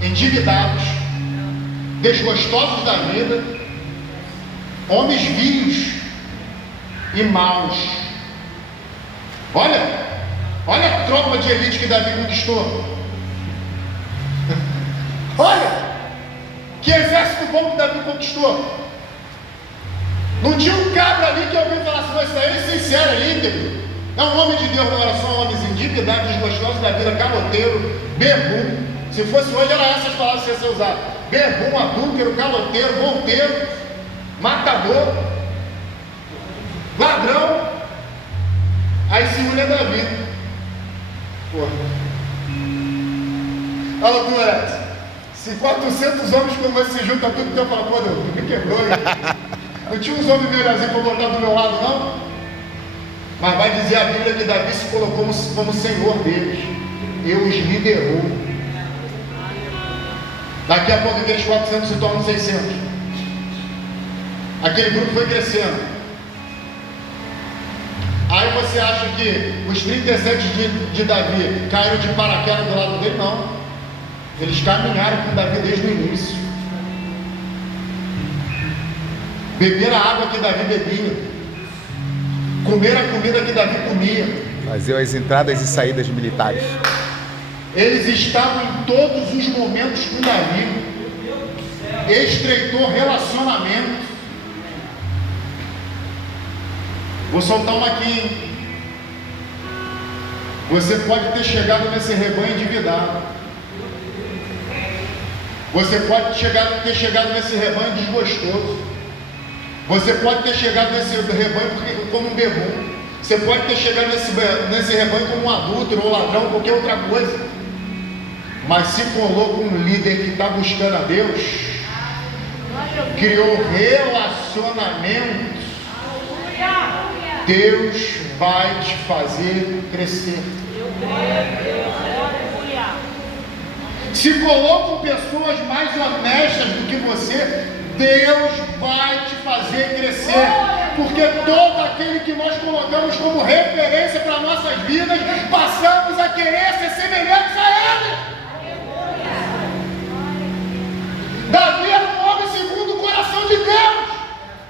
Endividados, desgostosos da vida, homens vios e maus. Olha a tropa de elite que Davi conquistou. Olha que exército bom que Davi conquistou. Não tinha um cabra ali que alguém falasse, mas isso aí é sincero, é íntegro. É um homem de Deus, não era só homens endividados, desgostosos da vida, caloteiro, bebum. Se fosse hoje, era essas palavras que ia ser usado: bebum, adúltero, caloteiro, volteiro, matador, ladrão. Aí se une a Davi. Porra. Fala tu, Alex. Se 400 homens como esse se juntam tudo, então fala, pô, Deus, tu me quebrou, hein? Não tinha uns homens melhorzinhos para botar do meu lado, não? Mas vai dizer a Bíblia que Davi se colocou como senhor deles. E os liderou. Daqui a pouco aqueles 400 se tornam 600. Aquele grupo foi crescendo. Aí você acha que os 37 de Davi caíram de paraquedas do lado dele? Não. Eles caminharam com Davi desde o início. Beberam a água que Davi bebia. Comeram a comida que Davi comia. Faziam as entradas e saídas militares. Eles estavam em todos os momentos com Davi. Estreitou relacionamento. Vou soltar uma aqui, hein? Você pode ter chegado nesse rebanho endividado. Você pode ter chegado nesse rebanho desgostoso. Você pode ter chegado nesse rebanho como um bebum. Você pode ter chegado nesse rebanho como um adúltero ou ladrão, qualquer outra coisa. Mas se colou com um líder que está buscando a Deus, criou relacionamento, Deus vai te fazer crescer. Se colou com pessoas mais honestas do que você, Deus vai te fazer crescer, porque todo aquele que nós colocamos como referência para nossas vidas, passamos a querer ser semelhantes a Ele. Davi era um homem segundo o coração de Deus.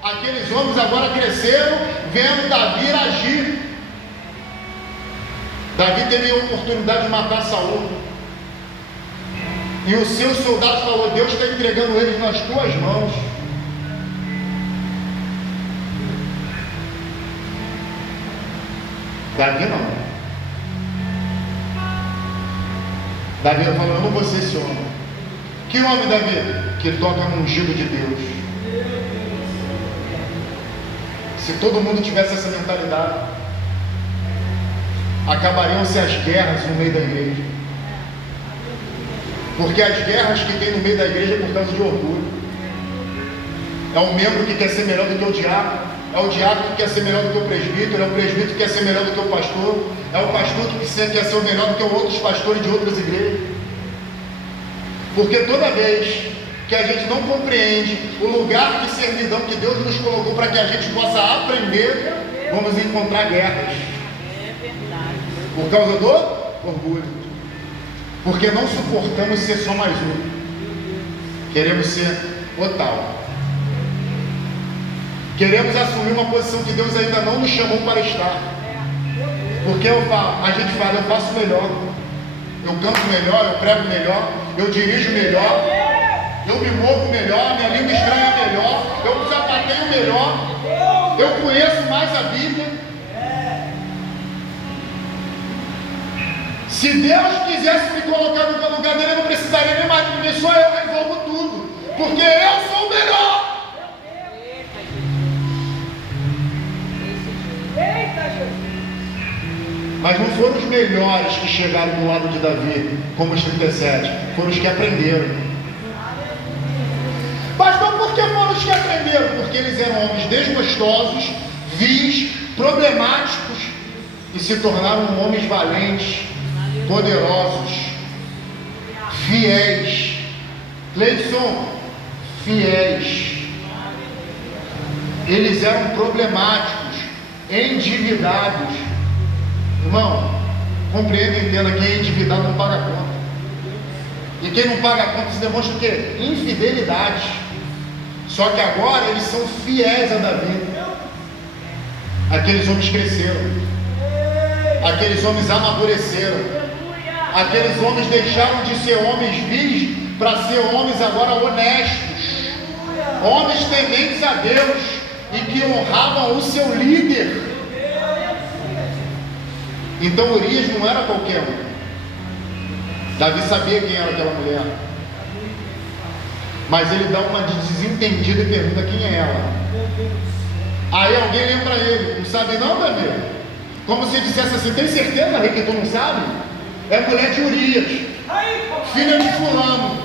Aqueles homens agora cresceram, vendo Davi agir. Davi teve a oportunidade de matar Saul. E os seus soldados falaram, Deus está entregando eles nas tuas mãos. Davi não. Davi falou, eu não vou ser esse homem. Que homem, Davi? Que toca no ungido de Deus. Se todo mundo tivesse essa mentalidade, acabariam-se as guerras no meio da igreja. Porque as guerras que tem no meio da igreja é por causa de orgulho. É um membro que quer ser melhor do que o diácono, é o diácono que quer ser melhor do que o presbítero, é o presbítero que quer ser melhor do que o pastor, é o pastor que quer ser melhor do que outros pastores de outras igrejas. Porque toda vez que a gente não compreende o lugar de servidão que Deus nos colocou para que a gente possa aprender, vamos encontrar guerras. Por causa do orgulho. Porque não suportamos ser só mais um. Queremos ser o tal. Queremos assumir uma posição que Deus ainda não nos chamou para estar. Porque a gente fala, eu faço melhor. Eu canto melhor, eu prego melhor, eu dirijo melhor, eu me movo melhor, minha língua estranha é melhor, eu sapateio melhor. Eu conheço mais a Bíblia. Se Deus quisesse me colocar no lugar dele, eu não precisaria nem mais de mim, só eu resolvo tudo, porque eu sou o melhor. Mas não foram os melhores que chegaram do lado de Davi, como os 37, foram os que aprenderam. Pastor, por que foram os que aprenderam? Porque eles eram homens desgostosos, vis, problemáticos, e se tornaram homens valentes, poderosos, fiéis. Cleidson, fiéis. Eles eram problemáticos, endividados. Irmão, compreenda e entenda, quem é endividado não paga conta. E quem não paga conta se demonstra o quê? Infidelidade. Só que agora eles são fiéis a Davi. Aqueles homens cresceram. Aqueles homens amadureceram. Aqueles homens deixaram de ser homens vis para ser homens agora honestos. Homens tementes a Deus e que honravam o seu líder. Então Urias não era qualquer um. Davi sabia quem era aquela mulher. Mas ele dá uma de desentendido e pergunta quem é ela. Aí alguém lembra ele. Não sabe não, Davi? Como se dissesse assim, tem certeza, Rei, que tu não sabe? É mulher de Urias, filha de fulano.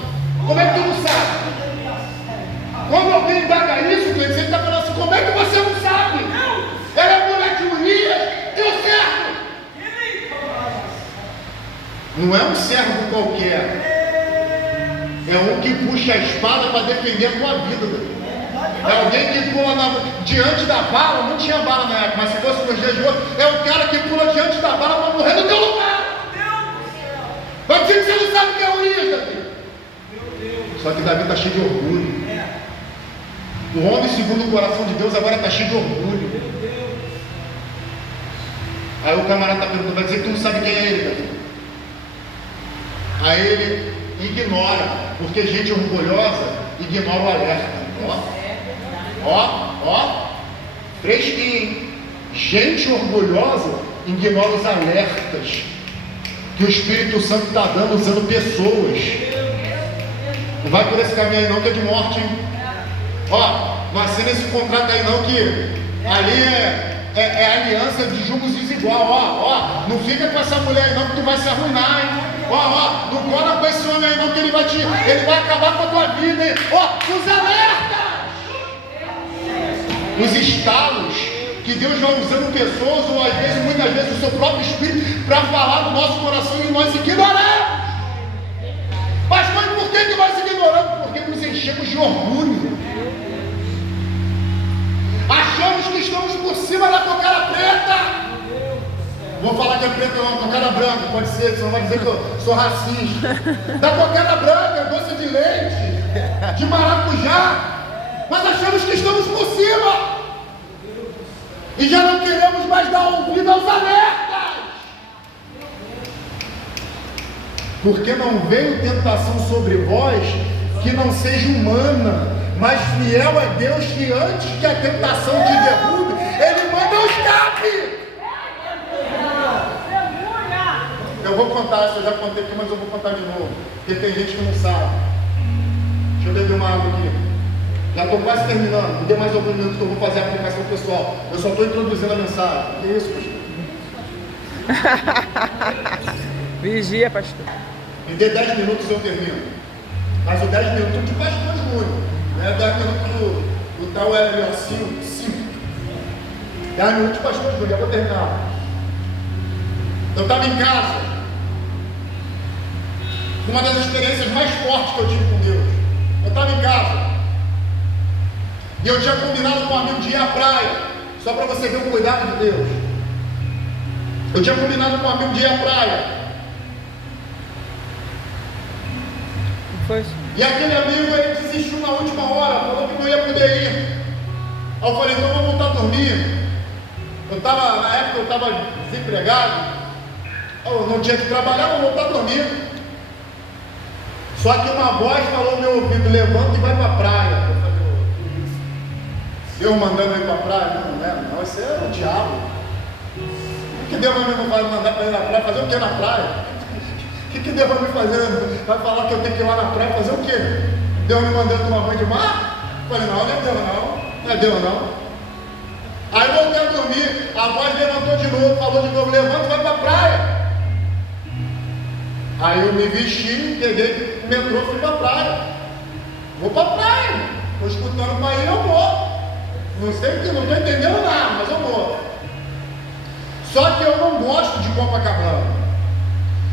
Como é que tu não sabe? Quando alguém indaga isso, ele está falando assim, como é que você não sabe? Ela é mulher de Urias, deu certo. Não é um servo qualquer. É um que puxa a espada para defender a tua vida. É alguém que pula diante da bala. Não tinha bala na época, mas se fosse nos dias de hoje, é o cara que pula diante da bala para morrer no teu lugar. Mas dizer que você não sabe o que é Urias, Davi. Só que Davi está cheio de orgulho. O homem segundo o coração de Deus agora está cheio de orgulho. Aí o camarada está perguntando, vai dizer que tu não sabe quem é ele, Davi. Aí ele ignora, porque gente orgulhosa ignora o alerta. Ó, fresquinho, hein? Gente orgulhosa ignora os alertas que o Espírito Santo está dando usando pessoas. Não vai por esse caminho aí não, que é de morte, hein? Ó, não assina esse contrato aí não, que ali é aliança de julgos desigual. Ó, não fica com essa mulher aí não, que tu vai se arruinar, hein? Ó, não cola com esse homem aí não, que ele vai acabar com a tua vida, hein? Ó, os alertas! Os estalos que Deus vai usando pessoas, ou às vezes, muitas vezes, o seu próprio Espírito, para falar do nosso coração e nós ignoramos. Mas por que nós ignoramos? Porque nos enchemos de orgulho. Achamos que estamos por cima da cocara preta. Vou falar que é preta não, cocara branca, pode ser, você não vai dizer que eu sou racista. Da cocara branca, doce de leite, de maracujá. Mas achamos que estamos por cima. E já não queremos mais dar ouvido aos alertas. Porque não veio tentação sobre vós que não seja humana, mas fiel é Deus, que antes que a tentação te derrube, Ele manda o escape. Eu vou contar, eu já contei aqui, mas eu vou contar de novo, porque tem gente que não sabe. Deixa eu beber uma água aqui. Já estou quase terminando, me dê mais alguns minutos que eu vou fazer a aplicação pessoal. Eu só estou introduzindo a mensagem. Que isso, pastor? Vigia, pastor. Me dê 10 minutos e eu termino. Mas o 10 minutos de pastor Júnior. Não é 10 minutos do tal é 5. 10 minutos de pastor Júnior, eu vou terminar. Eu estava em casa. Uma das experiências mais fortes que eu tive com Deus. Eu estava em casa. E eu tinha combinado com um amigo de ir à praia. Só para você ver o cuidado de Deus. Eu tinha combinado com um amigo de ir à praia. E aquele amigo, ele desistiu na última hora, falou que não ia poder ir. Aí eu falei, então eu vou voltar a dormir. Na época eu estava desempregado, eu não tinha que trabalhar, vou voltar a dormir. Só que uma voz falou no meu ouvido, levanta e vai para a praia. Eu falei, Deus mandando eu ir para a praia? Não, isso é o diabo. O que Deus vai me mandar para ir na praia? Fazer o que na praia? O que Deus vai me fazer? Vai falar que eu tenho que ir lá na praia fazer o quê? Deus me mandando tomar banho de mar? Falei, não é Deus não. Não é Deus não. Aí voltei a dormir, a voz levantou de novo, falou de novo, levanta e vai para a praia. Aí eu me vesti, peguei o metrô, fui para a praia. Vou para a praia, estou escutando o pai, eu vou. Não sei o que, não estou entendendo nada, mas eu vou. Só que eu não gosto de Copacabana.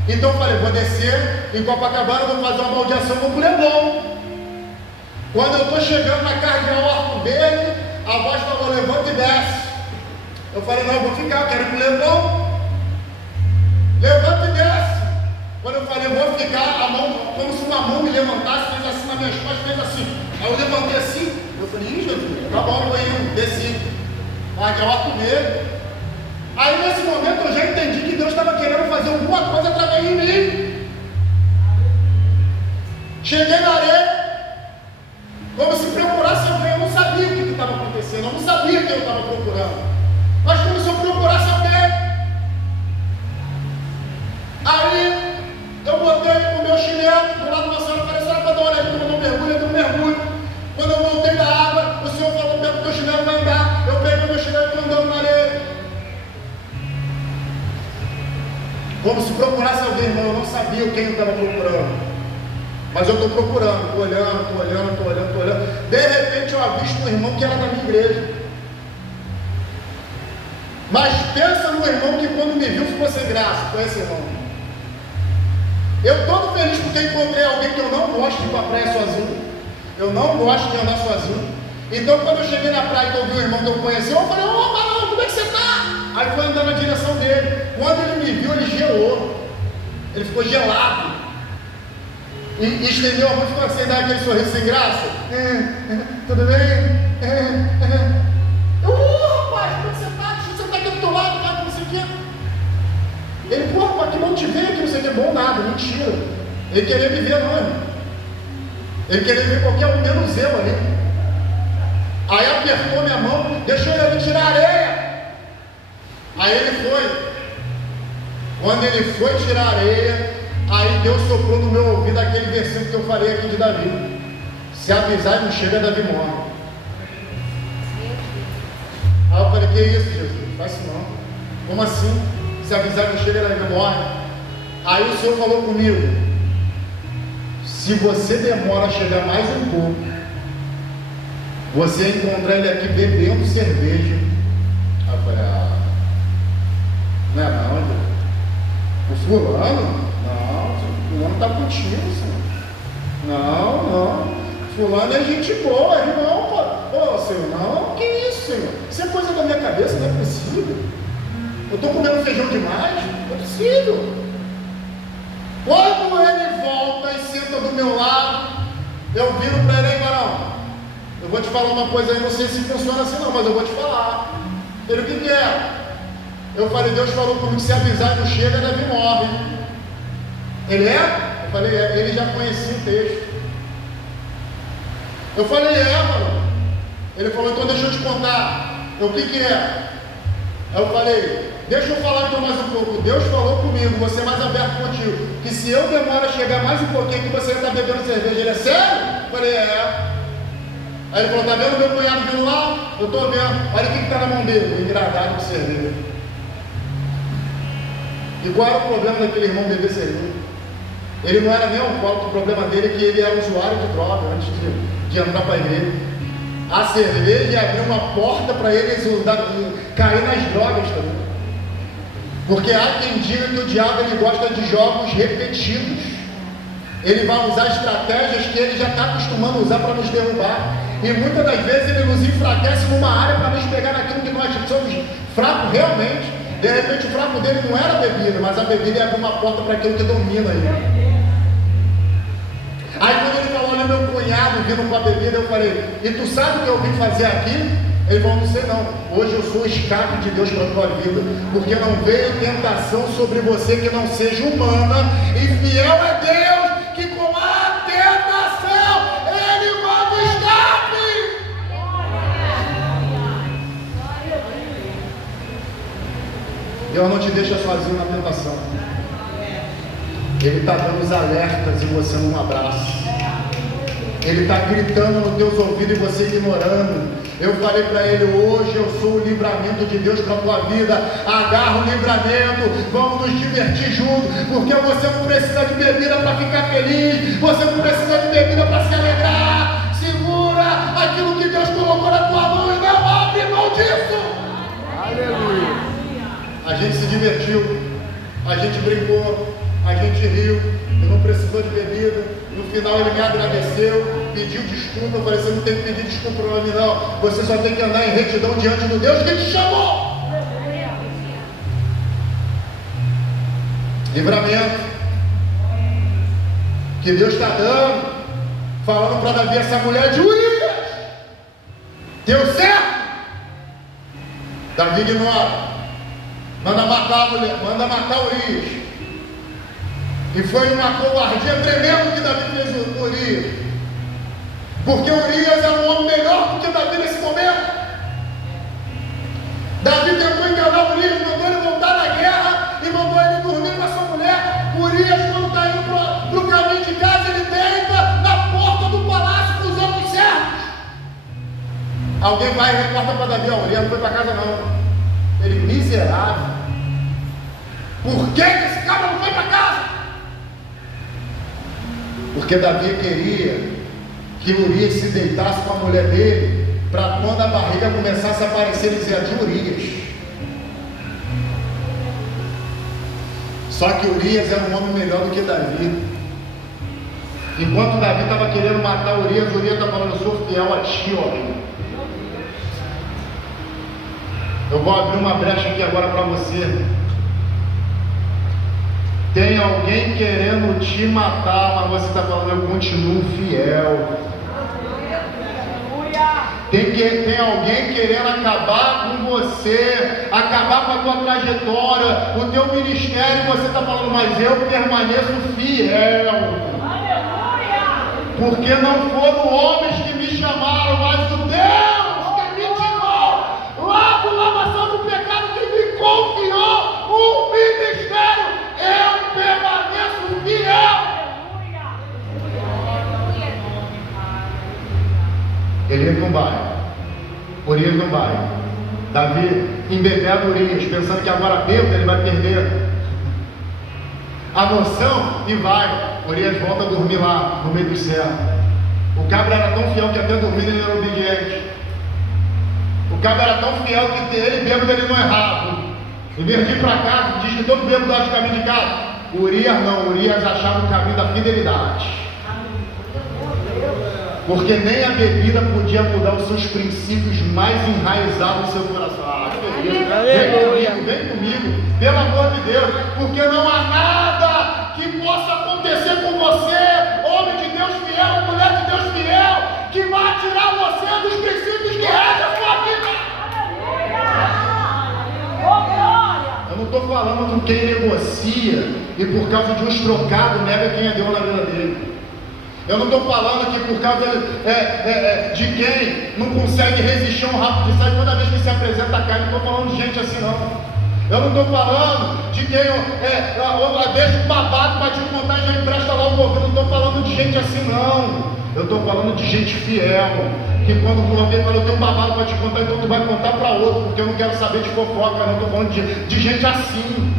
Então eu falei, vou descer em Copacabana, vou fazer uma baldeação no Leblon. Quando eu estou chegando na Cardeal Arco Verde, a voz falou, levanta e desce. Eu falei, não, eu vou ficar, eu quero ir para o Leblon. Levanta e desce. Quando eu falei, vou ficar, a mão, como se uma mão me levantasse, fez assim nas minhas costas, fez assim. Aí eu levantei assim, eu falei, Jesus, tá bom, vou indo, desci. Cardeal Arco Verde. Aí nesse momento eu já entendi que Deus estava querendo fazer alguma coisa através de mim. Cheguei na areia, como se procurasse alguém, eu não sabia o que estava acontecendo, eu não sabia quem eu estava procurando. Mas como se eu procurasse alguém. Aí eu botei o meu chinelo do lado da senhora, falei, senhora, para dar uma olhadinha, eu dou um mergulho, eu dou um mergulho. Quando eu voltei da água, o senhor falou, pega o teu chinelo, vai andar. Eu peguei o meu chinelo e estou andando na areia. Como se procurasse alguém, irmão, eu não sabia quem eu estava procurando. Mas eu estou procurando, estou olhando. De repente eu avisto um irmão que era da minha igreja. Mas pensa no irmão que quando me viu ficou sem graça. Foi esse irmão. Eu todo feliz porque encontrei alguém que eu não gosto de ir para a praia sozinho. Eu não gosto de andar sozinho. Então quando eu cheguei na praia e eu vi um irmão que eu conheci, eu falei, ô Marão, como é que você está? Aí foi andando na direção dele. Quando ele me viu, ele gelou. Ele ficou gelado. E estendeu a mão e ficou assim, dá aquele sorriso sem graça. Tudo bem? Eu, rapaz, como é que você está? Você está aqui do teu lado, cara, não sei o quê. Ele, pô, rapaz, que bom te ver aqui, não sei o quê. Bom nada, mentira. Ele queria me ver, não, irmão. Ele queria ver qualquer um menos eu ali. Aí apertou minha mão, deixou ele ali tirar a areia. Aí ele foi. Quando ele foi tirar a areia, aí Deus soprou no meu ouvido aquele versículo que eu falei aqui de Davi. Se avisar e não chega, Davi morre. Aí eu falei, que isso, Jesus? Não faz isso não. Como assim? Se avisar e não chega, Davi morre. Aí o Senhor falou comigo, se você demora a chegar mais um pouco, você encontrar ele aqui bebendo cerveja. Aí eu falei, não é não, Deus. O fulano? Não, o fulano está contigo, senhor. Não. Fulano é gente boa, irmão, pô. Ô, senhor, não, que isso, senhor? Isso é coisa da minha cabeça, não é possível. Eu estou comendo feijão demais? Não é possível. Quando ele volta e senta do meu lado, eu viro para ele, varão, eu vou te falar uma coisa aí, não sei se funciona assim não, mas eu vou te falar. Ele, o que é? Eu falei, Deus falou comigo, se avisar e não chega, Davi morre. Ele é? Eu falei, é. Ele já conhecia o texto. Eu falei, mano. Ele falou, então deixa eu te contar. Eu, o que é? Eu falei, deixa eu falar então mais um pouco. Deus falou comigo, você é mais aberto contigo, que se eu demoro a chegar mais um pouquinho, que você está bebendo cerveja. Ele é sério? Eu falei, é. Aí ele falou, tá vendo meu cunhado vindo lá? Eu tô vendo. Olha o que está na mão dele, um engradado de cerveja. E qual era o problema daquele irmão beber cerveja? Ele não era nem alcoólico, o problema dele é que ele era usuário de droga antes de entrar para a igreja. A cerveja abriu uma porta para ele cair nas drogas também. Porque há quem diga que o diabo ele gosta de jogos repetidos. Ele vai usar estratégias que ele já está acostumando a usar para nos derrubar. E muitas das vezes ele nos enfraquece numa área para nos pegar naquilo que nós somos fracos realmente. De repente o fraco dele não era a bebida, mas a bebida abre uma porta para aquilo que domina ele. Aí quando ele falou, olha meu cunhado vindo com a bebida, eu falei, e tu sabe o que eu vim fazer aqui? Ele falou, não sei não, hoje eu sou o escape de Deus para a tua vida, porque não veio tentação sobre você que não seja humana, e fiel é Deus, que com a tentação, Ele manda o escape. Deus não te deixa sozinho na tentação. Ele está dando os alertas e você não abraça. Ele está gritando nos teus ouvidos e você ignorando. Eu falei para ele: hoje eu sou o livramento de Deus para a tua vida. Agarra o livramento, vamos nos divertir juntos, porque você não precisa de bebida para ficar feliz, você não precisa de bebida para se alegrar. Segura aquilo que Deus colocou na tua mão e não abre mão disso. Aleluia. A gente se divertiu, a gente brincou, a gente riu, ele não precisou de bebida. No final ele me agradeceu, pediu desculpa. Eu falei: você não tem que pedir desculpa para mim não, você só tem que andar em retidão diante do Deus que te chamou. Livramento que Deus está dando, falando para Davi: essa mulher de Urias deu certo. Davi ignora, manda matar a mulher, manda matar Urias. E foi uma covardia tremenda que Davi fez com Urias, porque Urias era um homem melhor do que Davi nesse momento. Davi tentou enganar Urias, mandou ele voltar da guerra e mandou ele dormir com a sua mulher. Urias, quando está indo para o caminho de casa, ele deita na porta do palácio com os outros servos. Alguém vai e reporta para Davi: Urias não foi para casa não. Ele: miserável, por que esse cara não foi para casa? Porque Davi queria que Urias se deitasse com a mulher dele, para quando a barriga começasse a aparecer, ele dizia: de Urias. Só que Urias era um homem melhor do que Davi. Enquanto Davi estava querendo matar Urias, Urias estava falando: eu sou fiel a ti, ó. Eu vou abrir uma brecha aqui agora para você. Tem alguém querendo te matar, mas você está falando: eu continuo fiel. Tem alguém querendo acabar com você, acabar com a tua trajetória, o teu ministério, e você está falando: mas eu permaneço fiel. Porque não foram homens que me chamaram, mas o Deus que me tirou lá do lavação do pecado, que me confiou um ministério. Eu permaneço fiel. Urias não vai. Urias não vai. Davi embebeda Urias, pensando que agora bêbado ele vai perder a noção, e vai. Urias volta a dormir lá no meio do céu. O cabra era tão fiel que até dormindo ele era obediente. O cabra era tão fiel que ele bêbado ele não errava. Em vez de ir para casa, diz que todo bêbado dá de caminho de casa. Urias não, Urias achava o caminho da fidelidade. Porque nem a bebida podia mudar os seus princípios mais enraizados no seu coração. Ah, que Deus. Vem comigo, pelo amor de Deus, porque não há nada que possa acontecer com você, homem de Deus fiel, mulher de Deus fiel, que vai tirar você dos princípios que regem a sua vida. Eu não estou falando com quem negocia e por causa de uns trocados nega quem é Deus na vida dele. Eu não estou falando que por causa de quem não consegue resistir a um rabo de sair toda vez que se apresenta a carne. Não estou falando de gente assim não. Eu não estou falando de quem deixa um babado para te contar e já empresta lá o governo. Não estou falando de gente assim não. Eu estou falando de gente fiel, que quando alguém fala: eu tenho um babado para te contar, então tu vai contar para outro, porque eu não quero saber de fofoca. Não estou falando de gente assim.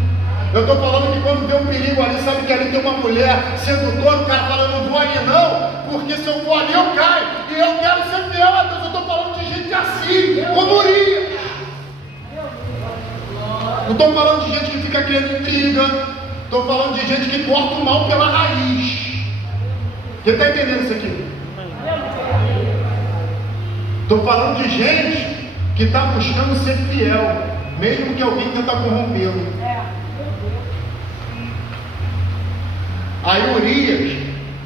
Eu estou falando que quando tem um perigo ali, sabe que ali tem uma mulher sedutora, o cara fala: eu não vou ali não, porque se eu for ali eu caio, e eu quero ser fiel a Deus. Eu estou falando de gente assim, como Urias. Não estou falando de gente que fica querendo intriga, estou falando de gente que corta o mal pela raiz. Quem está entendendo isso aqui? Estou falando de gente que está buscando ser fiel, mesmo que alguém tenta corrompê-lo. Aí Urias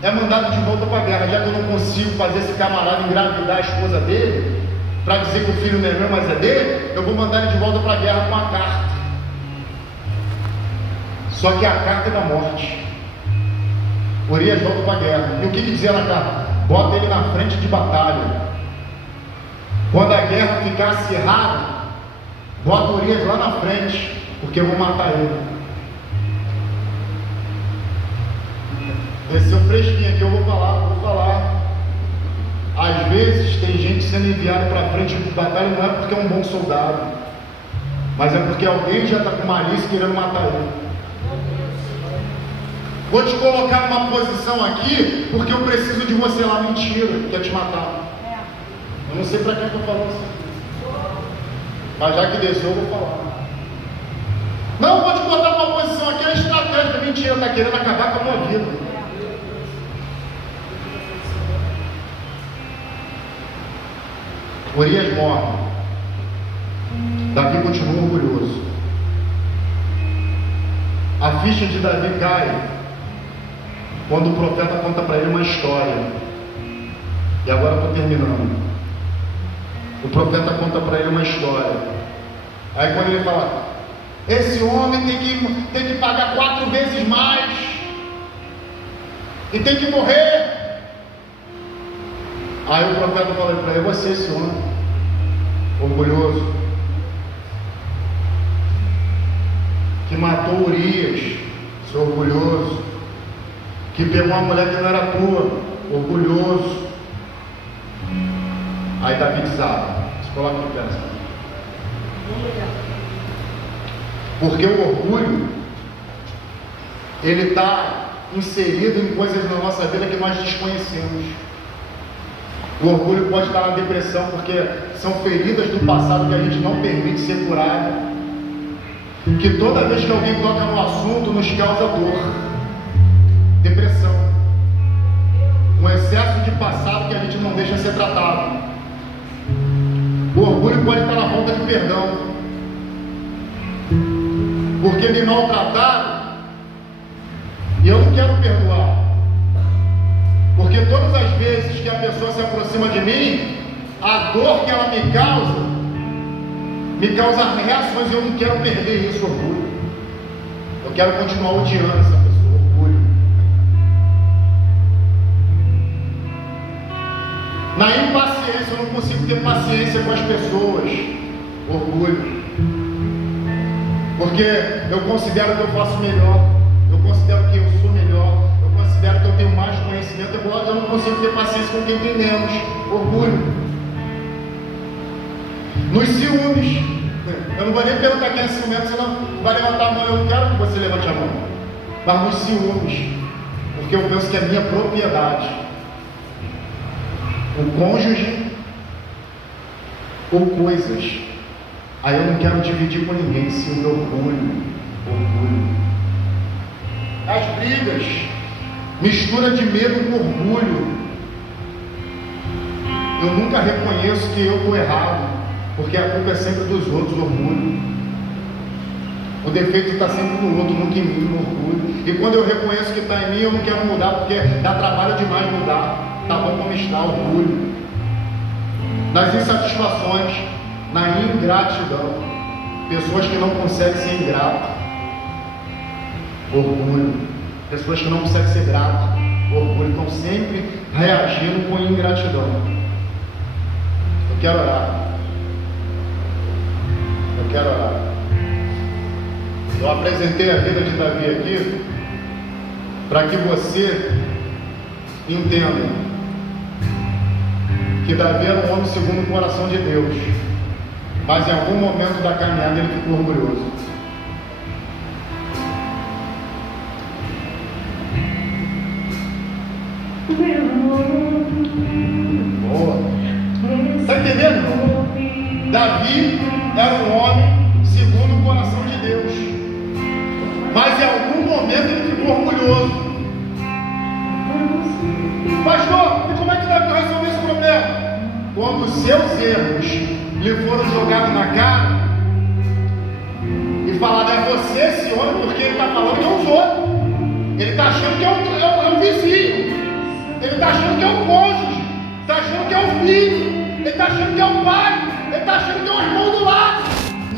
é mandado de volta para a guerra. Já que eu não consigo fazer esse camarada engravidar a esposa dele, para dizer que o filho não é meu, mas é dele, eu vou mandar ele de volta para a guerra com a carta. Só que a carta é da morte. Urias volta para a guerra. E o que dizia na carta? Bota ele na frente de batalha. Quando a guerra ficar acirrada, bota Urias lá na frente. porque eu vou matar ele. Desceu fresquinho aqui, eu vou falar. Às vezes tem gente sendo enviada para frente de batalha, não é porque é um bom soldado, mas é porque alguém já está com malícia querendo matar ele. Vou te colocar numa posição aqui, porque eu preciso de você lá. Mentira, quer te matar. Eu não sei para quem eu estou falando isso, mas já que desceu, eu vou falar. Não, vou te botar numa posição aqui, é estratégia. Mentira, está querendo acabar com a minha vida. Urias morre. Davi continua orgulhoso. A ficha de Davi cai quando o profeta conta para ele uma história. E agora estou terminando. O profeta conta para ele uma história. Aí quando ele fala, esse homem tem que pagar 4 vezes mais e tem que morrer. Aí o profeta fala para ele, você, esse homem orgulhoso, que matou Urias, seu orgulhoso, que pegou uma mulher que não era tua, orgulhoso. Aí Davi desaba. Se coloca em pé. Porque o orgulho, ele está inserido em coisas na nossa vida que nós desconhecemos. O orgulho pode estar na depressão, porque são feridas do passado que a gente não permite ser curada, que toda vez que alguém toca no assunto nos causa dor. Depressão, um excesso de passado que a gente não deixa ser tratado. O orgulho pode estar na falta de perdão, porque me maltrataram e eu não quero perdoar. Porque todas as vezes que a pessoa se aproxima de mim, a dor que ela me causa reações e eu não quero perder isso, orgulho. Eu quero continuar odiando essa pessoa, orgulho. Na impaciência, eu não consigo ter paciência com as pessoas, orgulho. Porque eu considero que eu faço melhor, eu considero que eu sou melhor, eu considero que eu tenho mais conhecimento, eu não consigo ter paciência com quem tem menos, orgulho. Nos ciúmes, eu não vou nem perguntar quem é ciumento, senão vai levantar a mão, eu não quero que você levante a mão. Mas nos ciúmes, porque eu penso que é minha propriedade. O cônjuge ou coisas, aí eu não quero dividir com ninguém, ciúme, orgulho. As brigas, mistura de medo com orgulho. Eu nunca reconheço que eu estou errado, porque a culpa é sempre dos outros, orgulho. O defeito está sempre no outro, nunca em mim, no orgulho. E quando eu reconheço que está em mim, eu não quero mudar, porque dá trabalho demais mudar. Está bom como está, orgulho. Nas insatisfações, na ingratidão, pessoas que não conseguem ser ingratas, orgulho. Pessoas que não conseguem ser gratas, orgulho, estão sempre reagindo com ingratidão. Eu quero orar. Eu apresentei a vida de Davi aqui para que você entenda que Davi era um homem segundo o coração de Deus, mas em algum momento da caminhada ele ficou orgulhoso. Boa. Está entendendo? Davi era um homem segundo o coração de Deus, mas em algum momento ele ficou orgulhoso. Pastor, e como é que Davi resolveu esse problema? Quando os seus erros lhe foram jogados na cara e falaram, é você esse homem, porque ele está falando que é os outros. Ele está achando que é o vizinho, ele está achando que é o cônjuge, está achando que é o filho, ele está achando que é o pai, ele está achando que é o irmão do lado.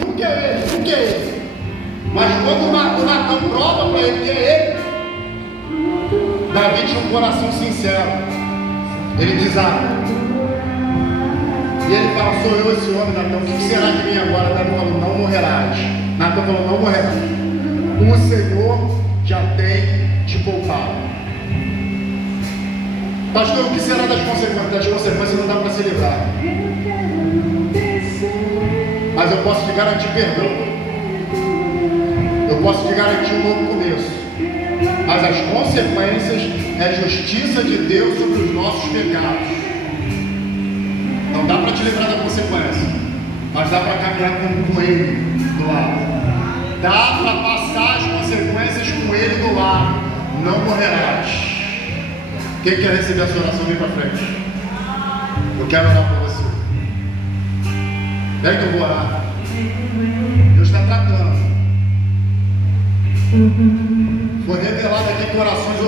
Nunca é ele. Mas quando o Natan prova para ele que é ele, Davi tinha um coração sincero. Ele desaba. E ele fala, sou eu esse homem, Natan, o que será de mim agora? Davi falou, não morrerás. Natan falou, não morrerá. O Senhor já tem te poupado. Pastor, o que será das consequências? Das consequências não dá para se livrar. Mas eu posso te garantir perdão. Eu posso te garantir um novo começo. Mas as consequências é a justiça de Deus sobre os nossos pecados. Não dá para te livrar da consequência, mas dá para caminhar com Ele do lado. Dá para passar as consequências com Ele do lado. Não morrerás. Quem quer receber essa oração, vem para frente. Eu quero orar por você. Vem que eu vou orar. Deus está tratando. Foi revelado aqui que orações